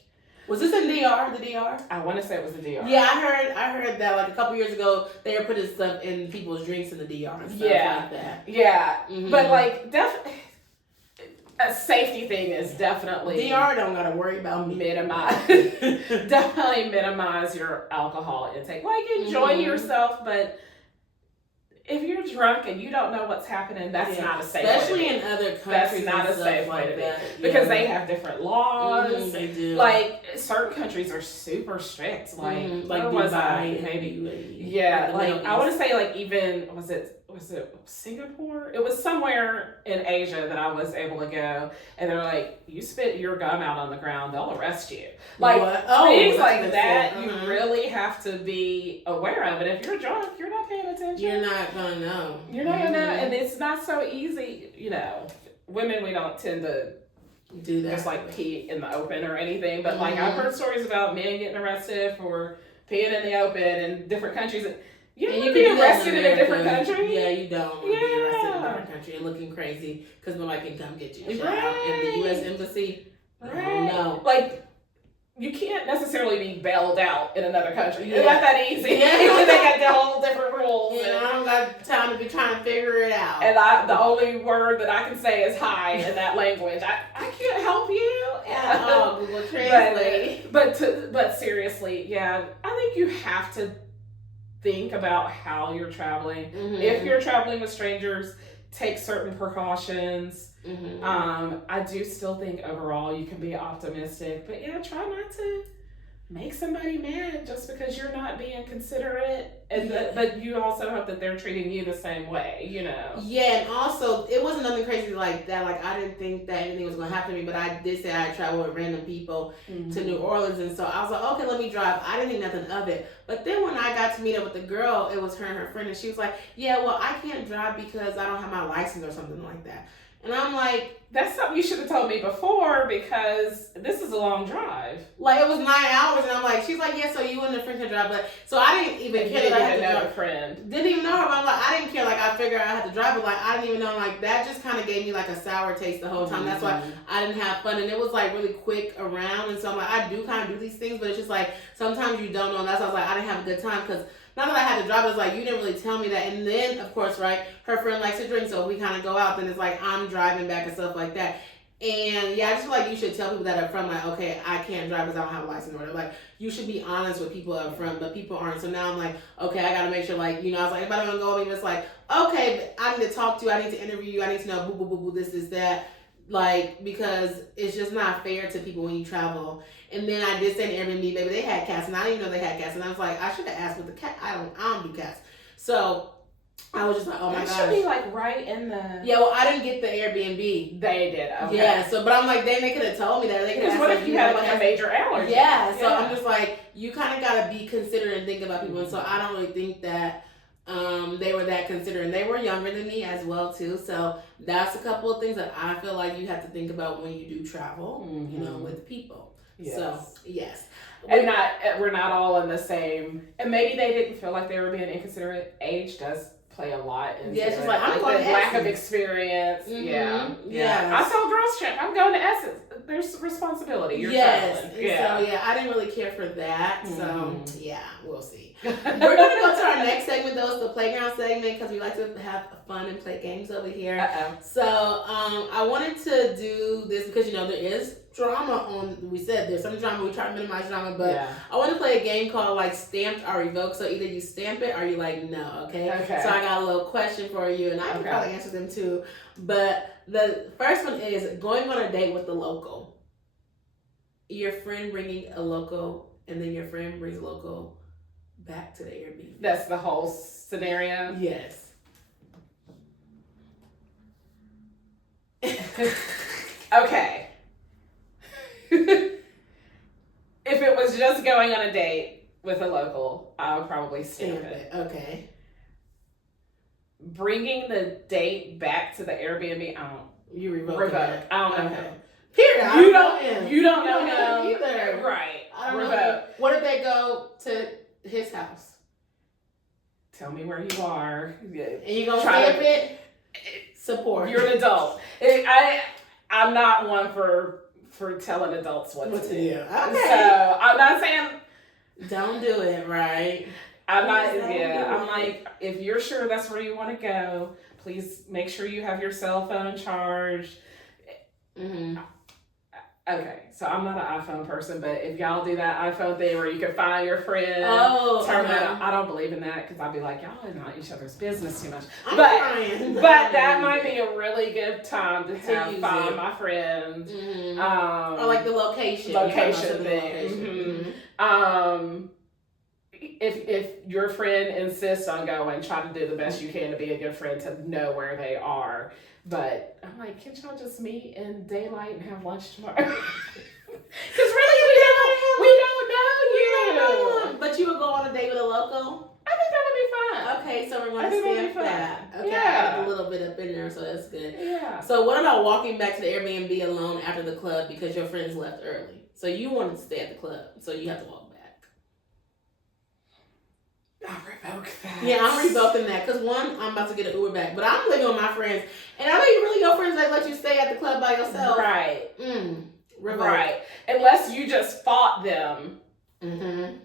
was this in DR? The DR? I want to say it was the DR. Yeah, I heard that like a couple years ago they were putting stuff in people's drinks in the DR and stuff like that. Yeah, but like a safety thing is definitely DR don't gotta worry about me. Definitely minimize your alcohol intake. Like, enjoy yourself, but if you're drunk and you don't know what's happening, that's not a safe way. Especially in other countries. That's not a safe way to be. Yeah. Because they have different laws. They do. Like, certain countries are super strict. Like Dubai, maybe. Yeah, like, I want to say, like, even, was was it Singapore? It was somewhere in Asia that I was able to go, and they're like, "You spit your gum out on the ground, they'll arrest you." Like things like that, you really have to be aware of. And if you're drunk, you're not paying attention. You're not gonna know. You're not gonna know, and it's not so easy. You know, women, we don't tend to do that. just like pee in the open or anything. But like I've heard stories about men getting arrested for peeing in the open in different countries. You don't want to be arrested in a different country. Yeah, you don't want to be arrested in a different country and looking crazy because nobody can come get you. Right. In the U.S. Embassy, Right. no. Like, you can't necessarily be bailed out in another country. Yeah. It's not that easy. Yeah. They got the whole different rules. Yeah, I don't got time to be trying to figure it out. And the only word that I can say is hi in that language. I can't help you. Google Translate. But seriously, yeah, I think you have to think about how you're traveling. Mm-hmm. If you're traveling with strangers, take certain precautions. Mm-hmm. I do still think overall you can be optimistic, but yeah, try not to make somebody mad just because you're not being considerate, and but you also hope that they're treating you the same way, you know. Yeah, and also it wasn't nothing crazy like that. Like I didn't think that anything was gonna happen to me, but I did say I traveled with random people to New Orleans, and so I was like, okay, let me drive. I didn't think nothing of it, but then when I got to meet up with the girl, it was her and her friend, and she was like, yeah, well, I can't drive because I don't have my license or something like that. And I'm like, that's something you should have told me before because this is a long drive. Like it was 9 hours, and I'm like, she's like, yeah, so you and the friend can drive, but so I didn't even care that I had to drive. Friend. Didn't even know her, but I'm like, I didn't care. Like I figured I had to drive, but like I didn't even know. Like that just kind of gave me like a sour taste the whole time. That's why I didn't have fun, and it was like really quick around, and so I'm like, I do kind of do these things, but it's just like sometimes you don't know. And that's why I was like, I didn't have a good time because. Not that I had to drive, it was like, you didn't really tell me that. And then, of course, right, her friend likes to drink, so we kind of go out, then it's like, I'm driving back and stuff like that. And yeah, I just feel like you should tell people that up front, like, okay, I can't drive because I don't have a license or whatever. Like, you should be honest with people up front, but people aren't. So now I'm like, okay, I gotta make sure, like, you know, I was like, anybody wanna go with me? But it's like, okay, but I need to talk to you, I need to interview you, I need to know, boo, boo, boo, boo, this, that. Like, because it's just not fair to people when you travel. And then I did say in Airbnb, baby, they had cats, and I didn't even know they had cats. And I was like, I should have asked with the cat. I don't do cats. So I was just like, oh my gosh. That should be like right in the. Yeah, well, I didn't get the Airbnb. They did. Okay. Yeah. So, but I'm like, they could have told me that. Because what if you had like a major allergy? Yeah. So I'm just like, you kind of gotta be considerate and think about people. And so I don't really think that. They were that considerate, and they were younger than me as well too. So that's a couple of things that I feel like you have to think about when you do travel, you know, with people. Yes. So yes, and we're not all in the same. And maybe they didn't feel like they were being inconsiderate. Age does play a lot into it's just like I'm going to lack Essence. of experience. Mm-hmm. Yeah. I saw girls trip. I'm going to Essence. There's responsibility. You're traveling. So yeah, I didn't really care for that. So yeah, we'll see. We're gonna go to our next segment though. It's the playground segment because we like to have fun and play games over here. So I wanted to do this because you know there is drama on. We said there's some drama. We try to minimize drama, but I want to play a game called like stamped or revoked. So either you stamp it or you like no. Okay. So I got a little question for you, and I can probably answer them too. But the first one is going on a date with the local. Your friend bringing a local, and then your friend brings a local back to the Airbnb. That's the whole scenario? Yes. Okay. If it was just going on a date with a local, I would probably stamp it. Okay. Bringing the date back to the Airbnb, I don't. You revoke. I don't know him. Period. You don't know him either. Right. I don't know. What if they go to his house? Tell me where you are. And you gonna stamp it? Support. You're an adult. I'm not one for telling adults what to do. Okay. So I'm not saying don't do it, right? I'm not. I'm like, if you're sure that's where you want to go, please make sure you have your cell phone charged. Okay, so I'm not an iPhone person, but if y'all do that iPhone thing where you can find your friend, turn that on, I don't believe in that because I'd be like, y'all are not each other's business too much. But that might be a really good time to find my friend. Or like the location. Location thing. if your friend insists on going, try to do the best you can to be a good friend to know where they are. But I'm like, can't y'all just meet in daylight and have lunch tomorrow? Because really, we don't know you. But you would go on a date with a local? I think that would be fun. Okay, so we're going I to think that'd be stamp fun. that. Okay, Yeah. I got a little bit up in there, so that's good. Yeah. So what about walking back to the Airbnb alone after the club because your friends left early? So you wanted to stay at the club, so you have to walk back. I'll revoke that. Yeah, I'm revoking that because one, I'm about to get an Uber back, but I'm living with my friends, and are they really your friends that let you stay at the club by yourself? Right. Revoke. Right. Unless you just fought them. Mm-hmm.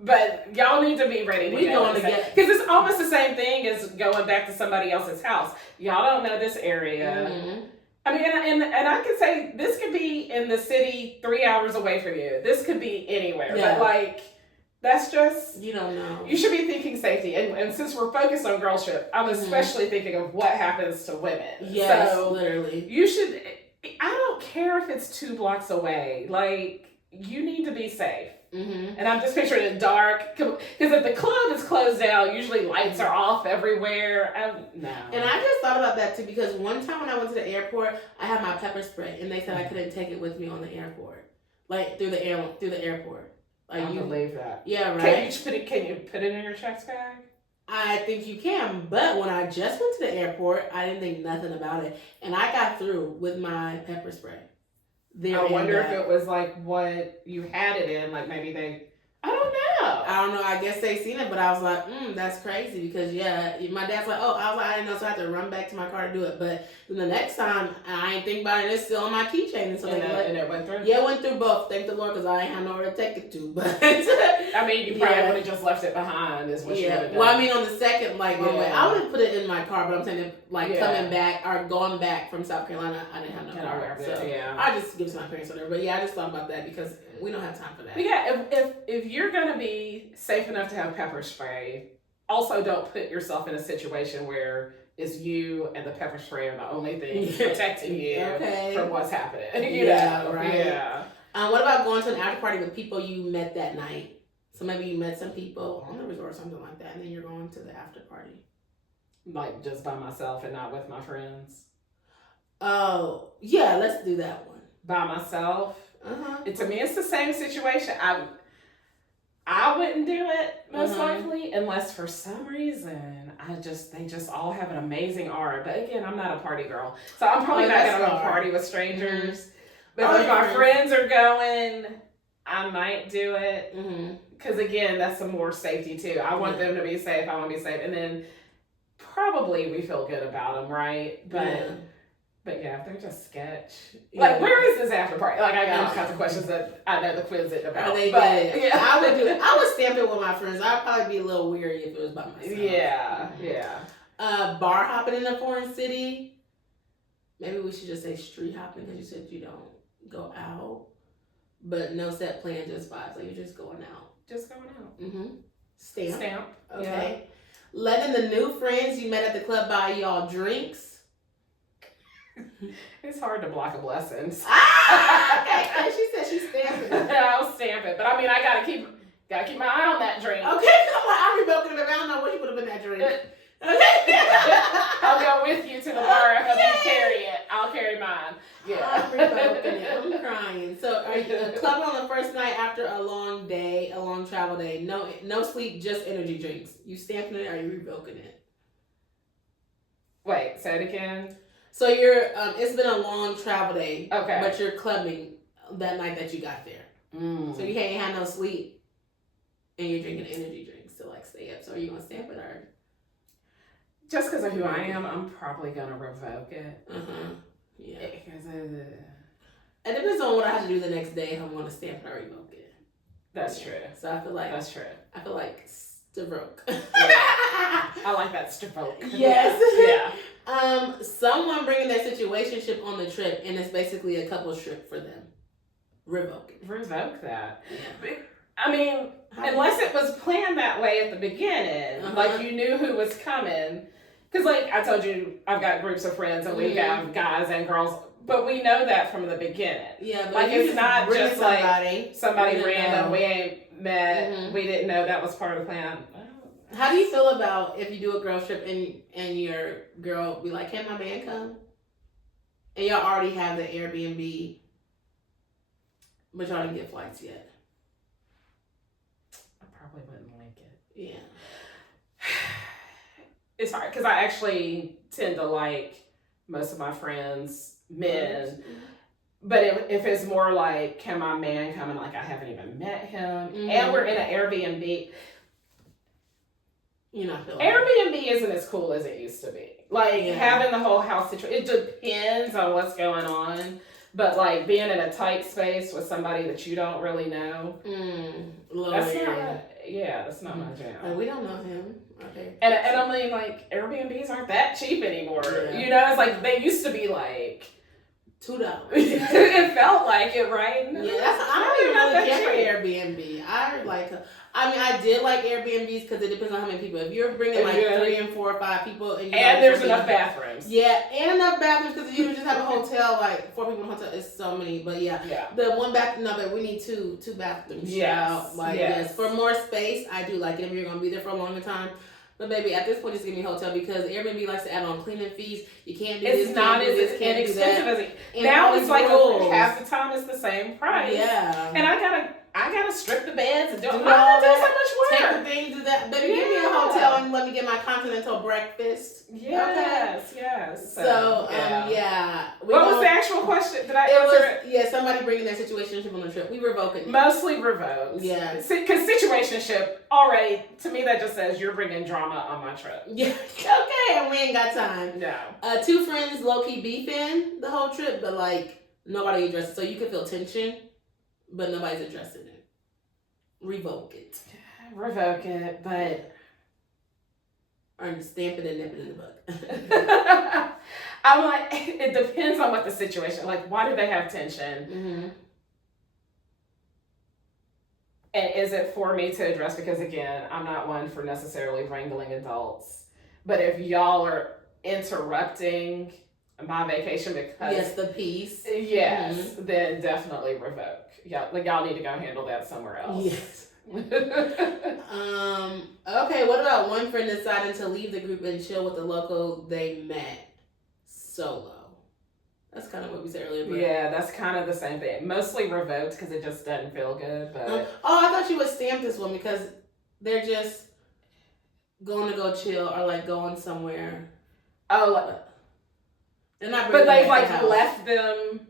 But y'all need to be ready to We go. going to get Because it's almost the same thing as going back to somebody else's house. Y'all don't know this area. Mm-hmm. I mean, and I could say this could be in the city 3 hours away from you. This could be anywhere. Yeah. But like, that's just, You don't know. you should be thinking safety. And since we're focused on girlship, I'm especially thinking of what happens to women. Yes, So literally. you should, I don't care if it's 2 blocks away. Like, you need to be safe. Mm-hmm. And I'm just picturing it dark. Because if the club is closed down, usually lights are off everywhere. No. And I just thought about that too because one time when I went to the airport, I had my pepper spray, and they said I couldn't take it with me on the airport, like through the airport. Like I believe that. Yeah, right. Can you put it in your checks bag? I think you can, but when I just went to the airport, I didn't think nothing about it, and I got through with my pepper spray. I wonder if it was like what you had it in, like maybe they. I don't know. I don't know. I guess they seen it, but I was like, that's crazy because my dad's like, oh, I was like, I didn't know, so I had to run back to my car to do it. But then the next time, I ain't think about it. It's still on my keychain, and so And it went through. Yeah, it went through both. Thank the Lord, because I ain't have nowhere to take it to. But I mean, you probably Yeah. would have just left it behind, is what you would have done. Well, I mean, on the second one way, Yeah. I would have put it in my car. But I'm saying, Yeah. coming back or going back from South Carolina, I didn't have no car, so yeah. I just give it to my parents or whatever. But yeah, I just thought about that because we don't have time for that. But yeah, if you're gonna be safe enough to have pepper spray, also don't put yourself in a situation where it's you and the pepper spray are the only thing protecting you from what's happening. You know? Right. Yeah. What about going to an after party with people you met that night? So maybe you met some people on the resort or something like that, and then you're going to the after party. Like just by myself and not with my friends. Oh, yeah, let's do that one. By myself. Uh-huh. To me, it's the same situation. I wouldn't do it most likely unless for some reason they just all have an amazing aura. But again, I'm not a party girl, so I'm probably not gonna go party with strangers. But if my friends are going, I might do it because again, that's some more safety too. I want them to be safe. I want to be safe, and then probably we feel good about them, right? But yeah, if they're just sketch, like where is this after party? Like I got all kinds of questions that I know the quiz isn't about. I would do it. I would stamp it with my friends. I'd probably be a little weary if it was by myself. Yeah. Bar hopping in a foreign city. Maybe we should just say street hopping because you said you don't go out, but no set plan, just vibes. Like you're just going out. Just going out. Stamp. Okay. Yeah. Letting the new friends you met at the club buy y'all drinks. It's hard to block a blessing. Okay. She said she's stamping it. I'll stamp it, but I mean I gotta keep my eye on that drink. Okay, I'm revoking it. I don't know what you put up in that drink. Okay. I'll go with you to the bar if you carry it. I'll carry mine. Yeah. I'm revoking it. I'm crying. So are you clubbing on the first night after a long day, a long travel day? No sleep, just energy drinks. You stamping it or are you revoking it? Wait, say it again. So you're it's been a long travel day. Okay. But you're clubbing that night that you got there. So you ain't had no sleep and you're drinking energy drinks to like stay up. So are you gonna stamp it or? Just because of who I am, I'm probably gonna revoke it. Yeah. Because it depends on what I have to do the next day if I'm gonna stamp it or revoke it. That's true. So I feel like that's true. I feel like Stavroke. I like that Stavroke. Yes. Yeah. Someone bringing their situationship on the trip and it's basically a couple's trip for them. Revoke it. Revoke that. Yeah. I mean, unless it was planned that way at the beginning, like you knew who was coming, Because, like I told you, I've got groups of friends and we have guys and girls, but we know that from the beginning. Yeah, but like it's not just like somebody random. Know. We ain't met. We didn't know that was part of the plan. How do you feel about if you do a girl trip and your girl be like, "Can my man come?" And y'all already have the Airbnb, but y'all didn't get flights yet. I probably wouldn't like it. Yeah. It's hard because I actually tend to like most of my friends, men. But if it's more like, can my man come, and like I haven't even met him, and we're in an Airbnb. You know, Airbnb isn't as cool as it used to be. Like having the whole house situation, it depends on what's going on. But like being in a tight space with somebody that you don't really know, that's not my jam. And we don't know him. Okay. And I mean, like Airbnbs aren't that cheap anymore. Yeah. You know, it's like they used to be like $2. It felt like it, right? Yeah, I don't even really care for Airbnb. I did like Airbnbs because it depends on how many people. If you're bringing like 3 and 4 or 5 people, and there's enough bathrooms. Yeah, and enough bathrooms because you just have a hotel like 4 people in a hotel. It's so many, but the one bathroom. No, but we need two bathrooms. Yes, for more space. I do like it if you're gonna be there for a longer time. But baby, at this point, just give me a hotel because Airbnb likes to add on cleaning fees. You can't do this. It's not as inexpensive as it. Now it's like half the time it's the same price. Yeah, and I gotta strip the beds and do all that. So much work. Take the things, do that. Baby, give me a hotel and let me get my continental breakfast. Yes, okay? Yes. So, What was the actual question? Did I answer it? Yeah, somebody bringing their situationship on the trip. We revoke it. Mostly revoked. Yeah. Because situationship, already, to me, that just says you're bringing drama on my trip. Yeah. Okay, and we ain't got time. No. 2 friends low-key beefing the whole trip, but like, nobody addressed it. So you can feel tension, but nobody's addressing it. Revoke it. Revoke it, but... Or stamp it and nip it in the book. I'm like, it depends on what the situation. Like, why do they have tension? Mm-hmm. And is it for me to address? Because again, I'm not one for necessarily wrangling adults. But if y'all are interrupting my vacation because the peace. Yes, then definitely revoke. Y'all need to go handle that somewhere else. Yes. Okay, what about one friend deciding to leave the group and chill with the local they met solo? That's kind of what we said earlier. Yeah, that's kind of the same thing. Mostly revoked because it just doesn't feel good. But I thought you would stamp this one because they're just going to go chill or like going somewhere. They're not. But they've like left them.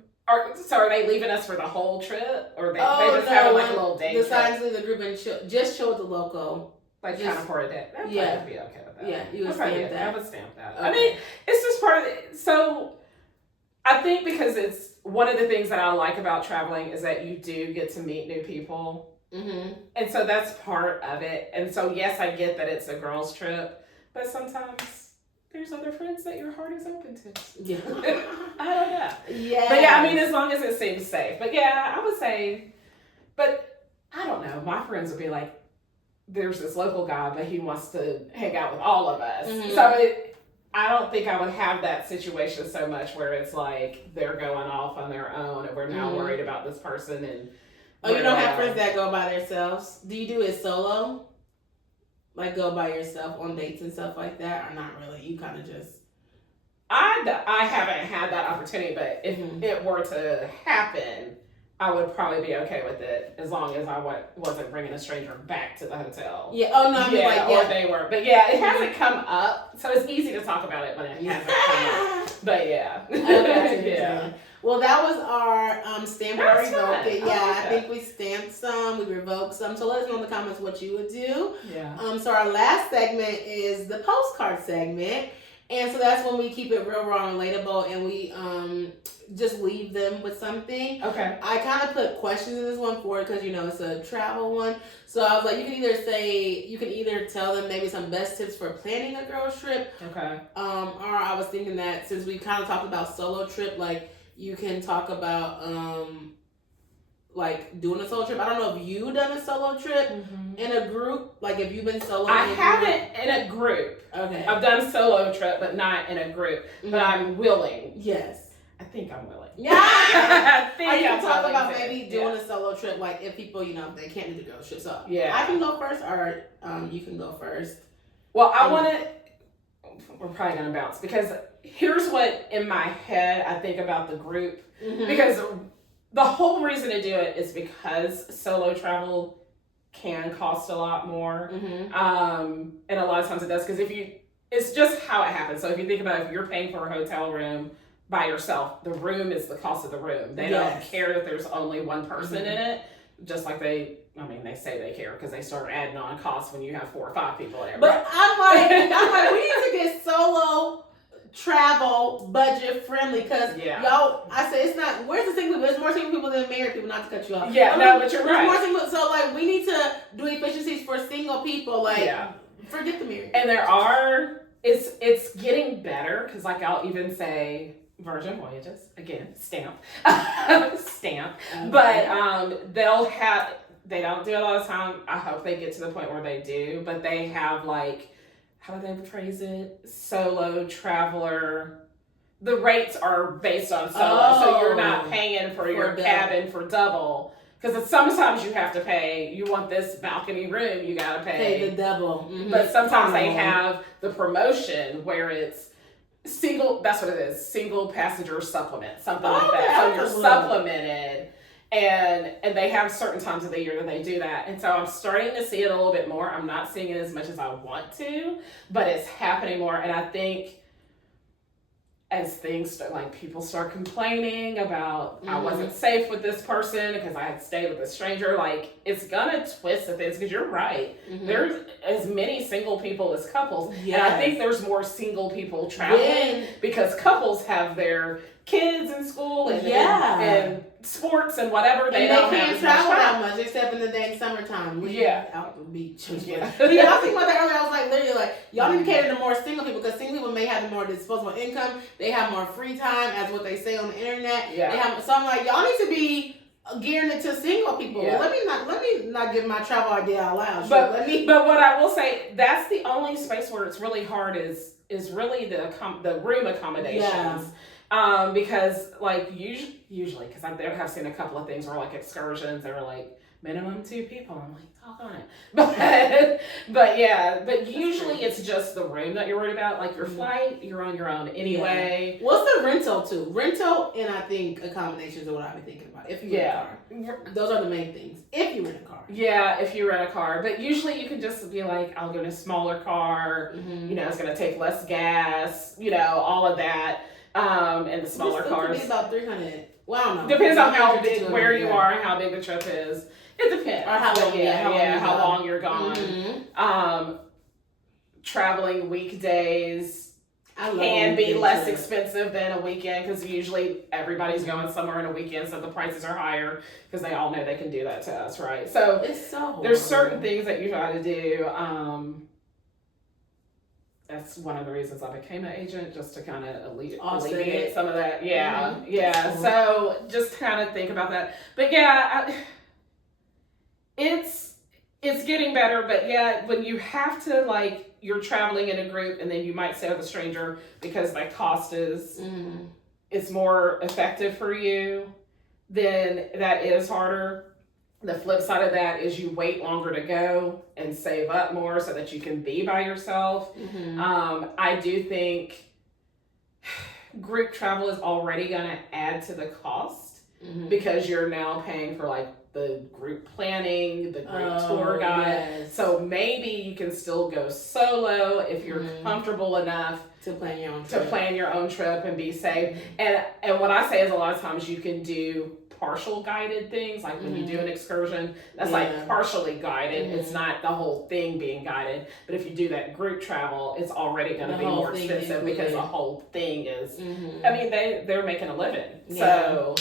So are they leaving us for the whole trip, or they just having like a little day trip? Decided to leave the group and chill with the local. Like kind of for a day. I'd probably be okay with that. Yeah, you would stamp that. I would stamp that. Okay. I mean, it's just part of it. So I think because it's one of the things that I like about traveling is that you do get to meet new people. Mm-hmm. And so that's part of it. And so yes, I get that it's a girls' trip, but sometimes there's other friends that your heart is open to. Yeah. I don't know. Yeah. But yeah, I mean, as long as it seems safe. But yeah, I would say, but I don't know. My friends would be like, there's this local guy, but he wants to hang out with all of us. Mm-hmm. So I don't think I would have that situation so much where it's like they're going off on their own and we're now worried about this person. And you don't have friends that go by themselves? Do you do it solo? Like go by yourself on dates and stuff like that, or not really? You kind of just... I haven't had that opportunity, but if it were to happen, I would probably be okay with it as long as I wasn't bringing a stranger back to the hotel. Yeah. Oh no. I mean, or they were. But yeah, it hasn't come up, so it's easy to talk about it when it hasn't come up. But yeah. Yeah. Well, that was our stamp or revoke it. Yeah, I think we stamped some, we revoked some. So let us know in the comments what you would do. Yeah. So our last segment is the postcard segment. And so that's when we keep it real, raw, and relatable, and we just leave them with something. Okay. I kind of put questions in this one for it because, it's a travel one. So I was like, you can either tell them maybe some best tips for planning a girls trip. Okay. Or I was thinking that since we kind of talked about solo trip, like you can talk about like doing a solo trip. I don't know if you done a solo trip in a group. Like if you've been solo. I haven't in a group. Okay. I've done a solo trip, but not in a group. But I'm willing. Yes. I think I'm willing. Yeah. I think I can I'm talk willing about to. maybe doing a solo trip, like if people, they can't do the girl trip. So Yeah. I can go first, or you can go first. Well, I want to. We're probably gonna bounce because here's what in my head I think about the group because the whole reason to do it is because solo travel can cost a lot more, and a lot of times it does because it's just how it happens. So if you think about it, if you're paying for a hotel room by yourself, the room is the cost of the room. They don't care if there's only one person in it, just like they say they care because they start adding on costs when you have 4 or 5 people there. But I'm like, we need to get solo travel budget friendly because y'all, I say it's not, where's the single people? There's more single people than married people, not to cut you off. Yeah, no, but you're there's right. More single, so like we need to do efficiencies for single people, like forget the married. And there are, it's getting better because like I'll even say Virgin Voyages, again, stamp. Stamp. Okay. But they don't do it all the time. I hope they get to the point where they do, but they have like, how do they phrase it? Solo traveler. The rates are based on solo, so you're not paying for your cabin for double. Because sometimes you have to pay, you want this balcony room, you gotta pay the double. But sometimes they have the promotion where it's single, that's what it is, single passenger supplement, something like that. So you're supplemented. And they have certain times of the year that they do that. And so I'm starting to see it a little bit more. I'm not seeing it as much as I want to, but it's happening more. And I think as things start, like people start complaining about I wasn't safe with this person because I had stayed with a stranger, like it's gonna twist the things because you're right. There's as many single people as couples. And I think there's more single people traveling because couples have their kids in school and sports and whatever. They can't travel that much except in the dang summertime. Out the beach. But I was thinking about that earlier. I was like, literally, like, y'all need to cater to more single people because single people may have more disposable income. They have more free time, as what they say on the internet. So I'm like, y'all need to be gearing it to single people. Let me not give my travel idea out loud. But what I will say, that's the only space where it's really hard is really the room accommodations. Because like usually, because I have seen a couple of things where like excursions, they were like minimum 2 people. I'm like, talk on it. But usually it's just the room that you're worried about. Like your flight, you're on your own anyway. What's the rental too? Rental and I think accommodations are what I'd be thinking about. If you rent a car, those are the main things. If you rent a car. Yeah, if you rent a car. But usually you can just be like, I'll go in a smaller car. It's gonna take less gas. All of that. And the smaller cars. Could be about 300. Well, I don't know. Depends on how big, where you are, and how big the trip is. It depends. Or how long, how long you're gone. Traveling weekdays can be less expensive than a weekend because usually everybody's going somewhere in a weekend, so the prices are higher because they all know they can do that to us, right? So there's certain things that you try to do. That's one of the reasons I became an agent, just to kind of alleviate some of that. So just kind of think about that. But it's getting better. But when you have to, like, you're traveling in a group and then you might stay with a stranger because the cost is it's more effective for you, then that is harder. The flip side of that is you wait longer to go and save up more so that you can be by yourself. I do think group travel is already going to add to the cost because you're now paying for like the group planning, the group tour guide. So maybe you can still go solo if you're comfortable enough to plan your own trip and be safe. And what I say is a lot of times you can do partial guided things, like when you do an excursion, that's like partially guided. It's not the whole thing being guided. But if you do that group travel, it's already going to be more expensive because the whole thing is. I mean, they're making a living. So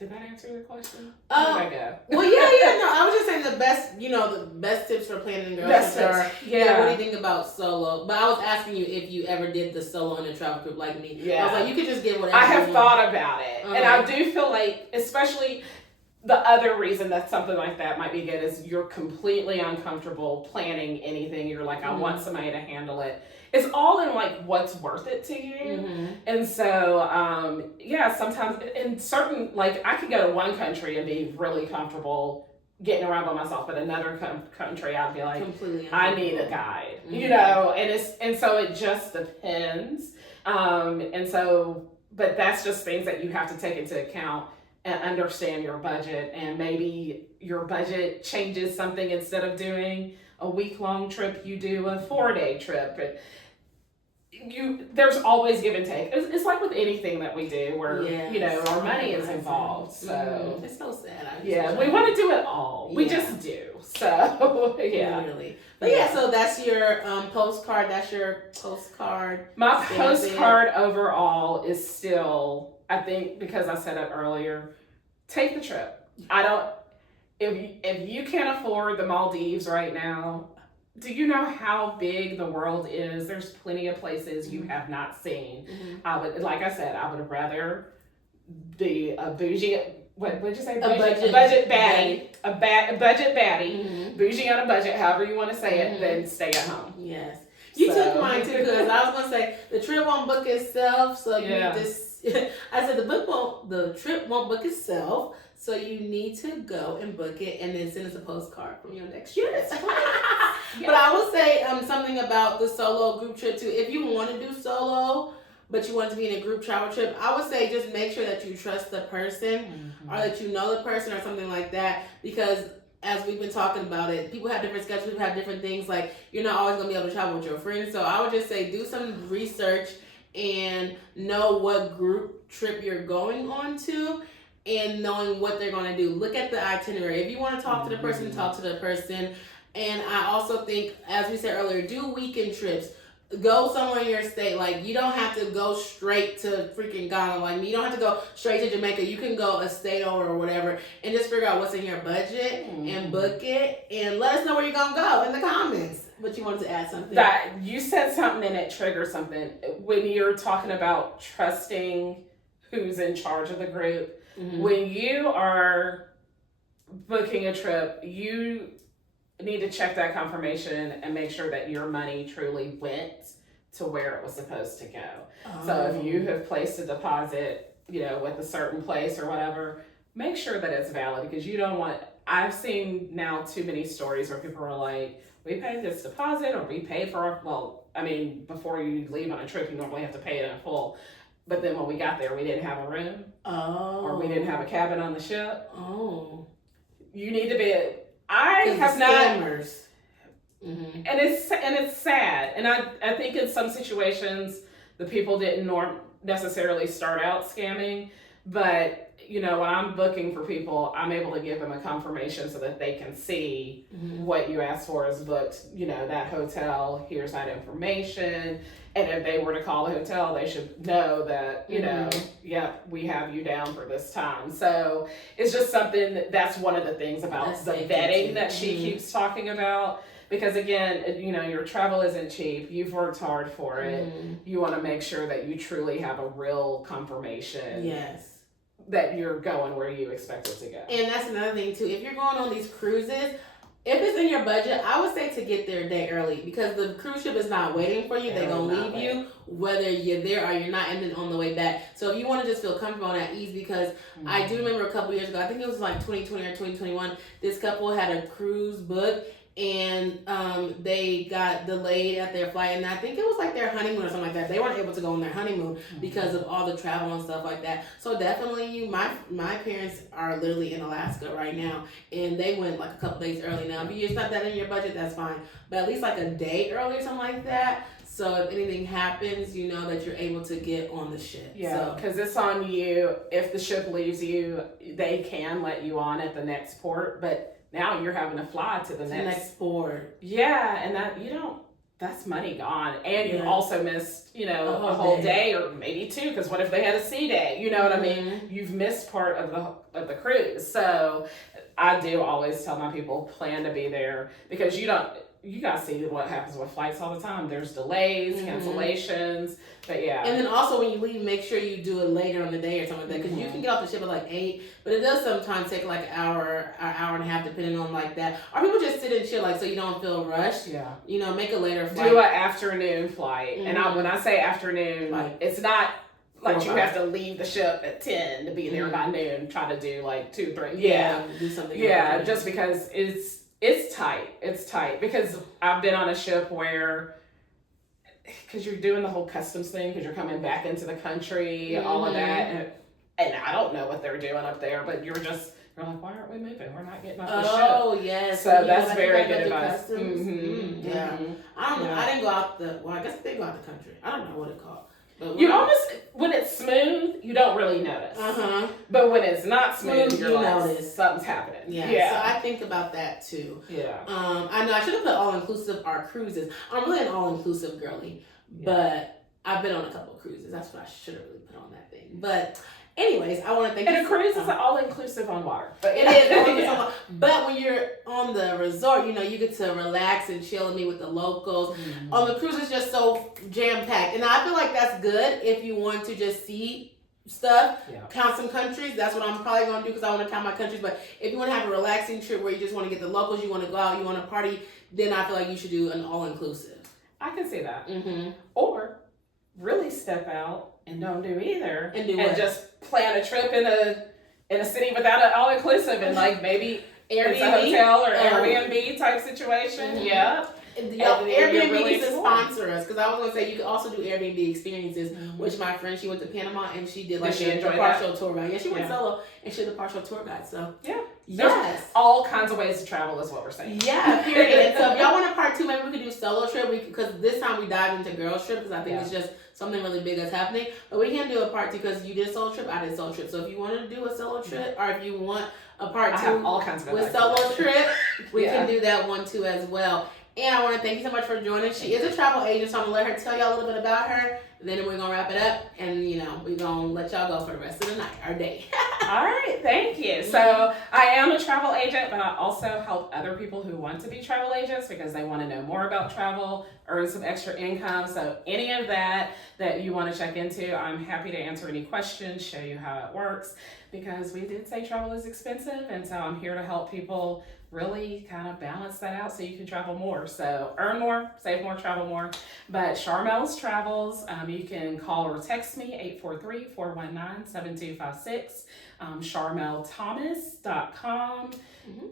Did that answer your question? Oh, Where did I go? well, yeah. No, I was just saying the best tips for planning girl Best trips are. tips. Yeah. What do you think about solo? But I was asking you if you ever did the solo in a travel group like me. Yeah. I was like, you could just get whatever. I have you want. thought about it, and I do feel like, especially the other reason that something like that might be good is you're completely uncomfortable planning anything. You're like, I want somebody to handle it. It's all in like what's worth it to you. Mm-hmm. And so, yeah, sometimes in certain, like I could go to one country and be really comfortable getting around by myself, but another country I'd be like, Completely I need a guide, Mm-hmm. you know, and so it just depends. And so, but that's just things that you have to take into account and understand your budget, and maybe your budget changes something. Instead of doing a week-long trip, you do a 4-day trip. There's always give and take. It's like with anything that we do where, you know, our money is involved. So it's so sad. we want to do it all. We just do. So yeah. Literally. But yeah, so that's your postcard. That's your postcard. My postcard overall is still, I think, because I said it earlier, take the trip. If you can't afford the Maldives right now, do you know how big the world is? There's plenty of places you have not seen. Mm-hmm. Like I said, I would rather be a bougie. What would you say? A budget baddie. A budget baddie. Mm-hmm. Bougie on a budget, however you want to say it. Than stay at home. Yes. You took mine too, because I was gonna say the trip won't book itself, so you just. I said the trip won't book itself, so you need to go and book it, and then send us a postcard from your next trip. Yes. But I will say something about the solo group trip too. If you want to do solo, but you want to be in a group travel trip, I would say just make sure that you trust the person, or that you know the person, or something like that, because as we've been talking about it, people have different schedules, people have different things. Like, you're not always going to be able to travel with your friends. So I would just say do some research and know what group trip you're going on to, and knowing what they're going to do. Look at the itinerary. If you want to talk to the person, talk to the person. And I also think, as we said earlier, do weekend trips. Go somewhere in your state. Like, you don't have to go straight to freaking Ghana like me. You don't have to go straight to Jamaica. You can go a state over or whatever, and just figure out what's in your budget and book it, and let us know where you're going to go in the comments. But you wanted to add something. That you said something and it triggered something. When you're talking about trusting who's in charge of the group, when you are booking a trip, you need to check that confirmation and make sure that your money truly went to where it was supposed to go. So if you have placed a deposit, you know, with a certain place or whatever, make sure that it's valid, because you don't want, I've seen now too many stories where people are like, we paid this deposit, or we paid for, well, I mean, before you leave on a trip, you normally have to pay it in full. But then when we got there, we didn't have a room. Or we didn't have a cabin on the ship. You need to be, I have not. Scammers. And it's sad. And I think in some situations, the people didn't necessarily start out scamming. But, you know, when I'm booking for people, I'm able to give them a confirmation so that they can see what you asked for is booked. You know, that hotel, here's that information. And if they were to call the hotel, they should know that, you know, yep, we have you down for this time. So it's just something that's one of the things about the vetting that she keeps talking about. Because again, you know, your travel isn't cheap. You've worked hard for it. You want to make sure that you truly have a real confirmation. Yes. That you're going where you expect it to go. And that's another thing too. If you're going on these cruises, if it's in your budget, I would say to get there a day early, because the cruise ship is not waiting for you. They're going to leave you whether you're there or you're not, and then on the way back. So if you want to just feel comfortable and at ease, because I do remember a couple years ago, I think it was like 2020 or 2021, this couple had a cruise book, and they got delayed at their flight, and I think it was like their honeymoon or something like that. They weren't able to go on their honeymoon because of all the travel and stuff like that. So definitely my parents are literally in Alaska right now, and they went like a couple days early. Now if it's not that in your budget, that's fine, but at least like a day early or something like that, so if anything happens, you know that you're able to get on the ship. Yeah, because it's on you. If the ship leaves you, they can let you on at the next port, but now you're having to fly to the next port. Yeah, and that you don't that's money gone. And you Yeah. also missed, you know, A a whole whole day or maybe two, because what if they had a sea day? You know what I mean? You've missed part of the cruise. So I do always tell my people, plan to be there, because you guys see what happens with flights all the time. There's delays, cancellations, but yeah. And then also when you leave, make sure you do it later on the day or something like that, because you can get off the ship at like 8, but it does sometimes take like an hour and a half, depending on like that. Or people just sit and chill, like, so you don't feel rushed. Yeah. You know, make a later flight. Do an afternoon flight, and when I say afternoon, Like, it's not like you 4 or 5. have to leave the ship at 10 to be there by noon. Try to do like 2, 3. Yeah, do something. Yeah, just because it's tight. It's tight because I've been on a ship where, because you're doing the whole customs thing, because you're coming back into the country, all of that, and I don't know what they're doing up there, but you're like, why aren't we moving? We're not getting off the ship. Oh, yes. So that's very good advice. Yeah. I don't know. I didn't go out I guess they go out the country. I don't know what it's called. But You almost, when it's smooth, you don't really notice. But when it's not smooth, you're like, notice something's happening. Yeah. So I think about that too. Yeah. I know I should have put all inclusive our cruises. I'm really an all inclusive girly, but I've been on a couple of cruises. That's what I should have really put on that thing. But anyways, I want to thank you. And a cruise is all inclusive on water. But it is all inclusive on water. But when you're on the resort, you know, you get to relax and chill and meet with the locals. On the cruise, it's just so jam packed, and I feel like that's good if you want to just see stuff, count some countries. That's what I'm probably going to do, because I want to count my countries. But if you want to have a relaxing trip where you just want to get the locals, you want to go out, you want to party, then I feel like you should do an all inclusive. I can see that. Or really step out and don't do either, and do what? Just plan a trip in a city without an all inclusive, and like maybe Airbnb? it's a hotel or Airbnb type situation. Yeah. Airbnb needs to sponsor us, because I was going to say you could also do Airbnb experiences, which my friend, she went to Panama and she did like the partial tour guide. Yeah, she went solo and she did the partial tour guide. So yeah. Yes. There's all kinds of ways to travel is what we're saying. Yeah, period. So if y'all want a part 2, maybe we could do solo trip, because this time we dive into girls trip, because I think it's just something really big that's happening. But we can do a part 2, because you did solo trip, I did solo trip. So if you want to do a solo trip, or if you want a part 2 have all kinds of with solo trip, we can do that one too as well. And I want to thank you so much for joining. She is a travel agent, so I'm going to let her tell y'all a little bit about her. Then we're going to wrap it up, and, you know, we're going to let y'all go for the rest of the night, or day. All right, thank you. So I am a travel agent, but I also help other people who want to be travel agents, because they want to know more about travel, earn some extra income. So any of that you want to check into, I'm happy to answer any questions, show you how it works, because we did say travel is expensive, and so I'm here to help people really kind of balance that out so you can travel more. So earn more, save more, travel more. But Charmel's Travels, you can call or text me, 843-419-7256. CharmelThomas.com.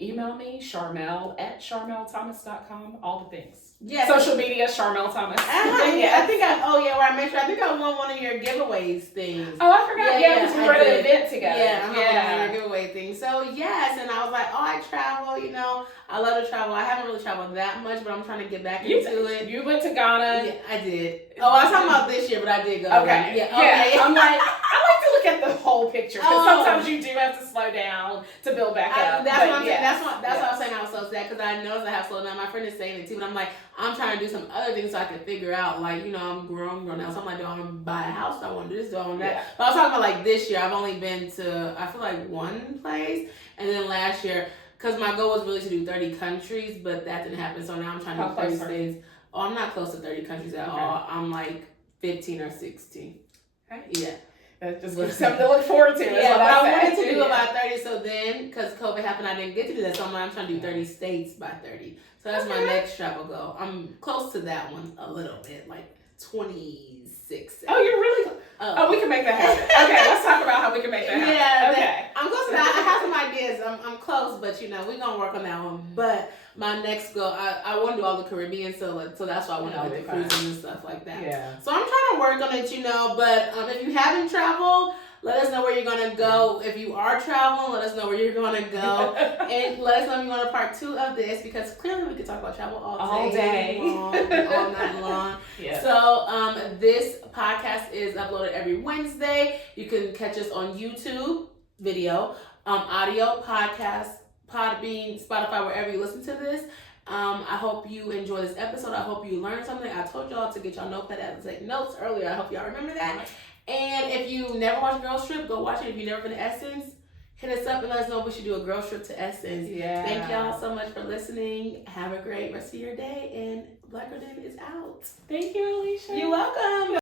Email me, Charmel@CharmelThomas.com. All the things. Yes. Social media, Charmel Thomas. I think I mentioned, I think I won one of your giveaways things. Oh, I forgot. Yeah, because we were at an event together. Yeah, one of your giveaway things. So yes, and I was like, I travel, you know, I love to travel. I haven't really traveled that much, but I'm trying to get back into it. You went to Ghana. Yeah, I did. Oh, I was talking about this year, but I did go. Okay. Yeah. I'm like, I like to look at the whole picture, because sometimes you do have to slow down to build back up. That's what I'm saying. That's what I was saying. I was so sad, because I noticed I have slowed down. My friend is saying it too, but I'm like, I'm trying to do some other things so I can figure out, like, you know, I'm grown now. So I'm like, do I want to buy a house? Do I want to do this? Do I want that? But I was talking about like this year, I've only been to, I feel like, one place, and then last year, because my goal was really to do 30 countries, but that didn't happen. So now I'm trying to do 30 states. Oh, I'm not close to 30 countries at all. I'm like 15 or 16. Okay. Yeah. That just gives something to look forward to. Yeah, but I wanted to do about 30. So then, because COVID happened, I didn't get to do that. So I'm trying to do 30 states by 30. So that's my next travel goal. I'm close to that one a little bit, like 26. Oh, you're really. Oh, we can make that happen. Okay, let's talk about how we can make that happen. Yeah, okay. I'm close to that. I have some ideas. I'm close, but you know, we're gonna work on that one. But my next goal, I want to do all the Caribbean, so that's why I want to do the cruising and stuff like that. Yeah. So I'm trying to work on it, you know. But if you haven't traveled, let us know where you're gonna go. If you are traveling, let us know where you're gonna go, and let us know if you want a part 2 of this, because clearly we could talk about travel all day long, all night long. Yeah. So this podcast is uploaded every Wednesday. You can catch us on YouTube video, audio, podcast, Podbean, Spotify, wherever you listen to this. I hope you enjoy this episode. I hope you learned something. I told y'all to get y'all notepad and take notes earlier. I hope y'all remember that. And if you never watched Girls Trip, go watch it. If you've never been to Essence, hit us up and let us know if we should do a girls trip to Essence. Yeah. Thank y'all so much for listening. Have a great rest of your day. And Black Girl Den is out. Thank you, Alicia. You're welcome.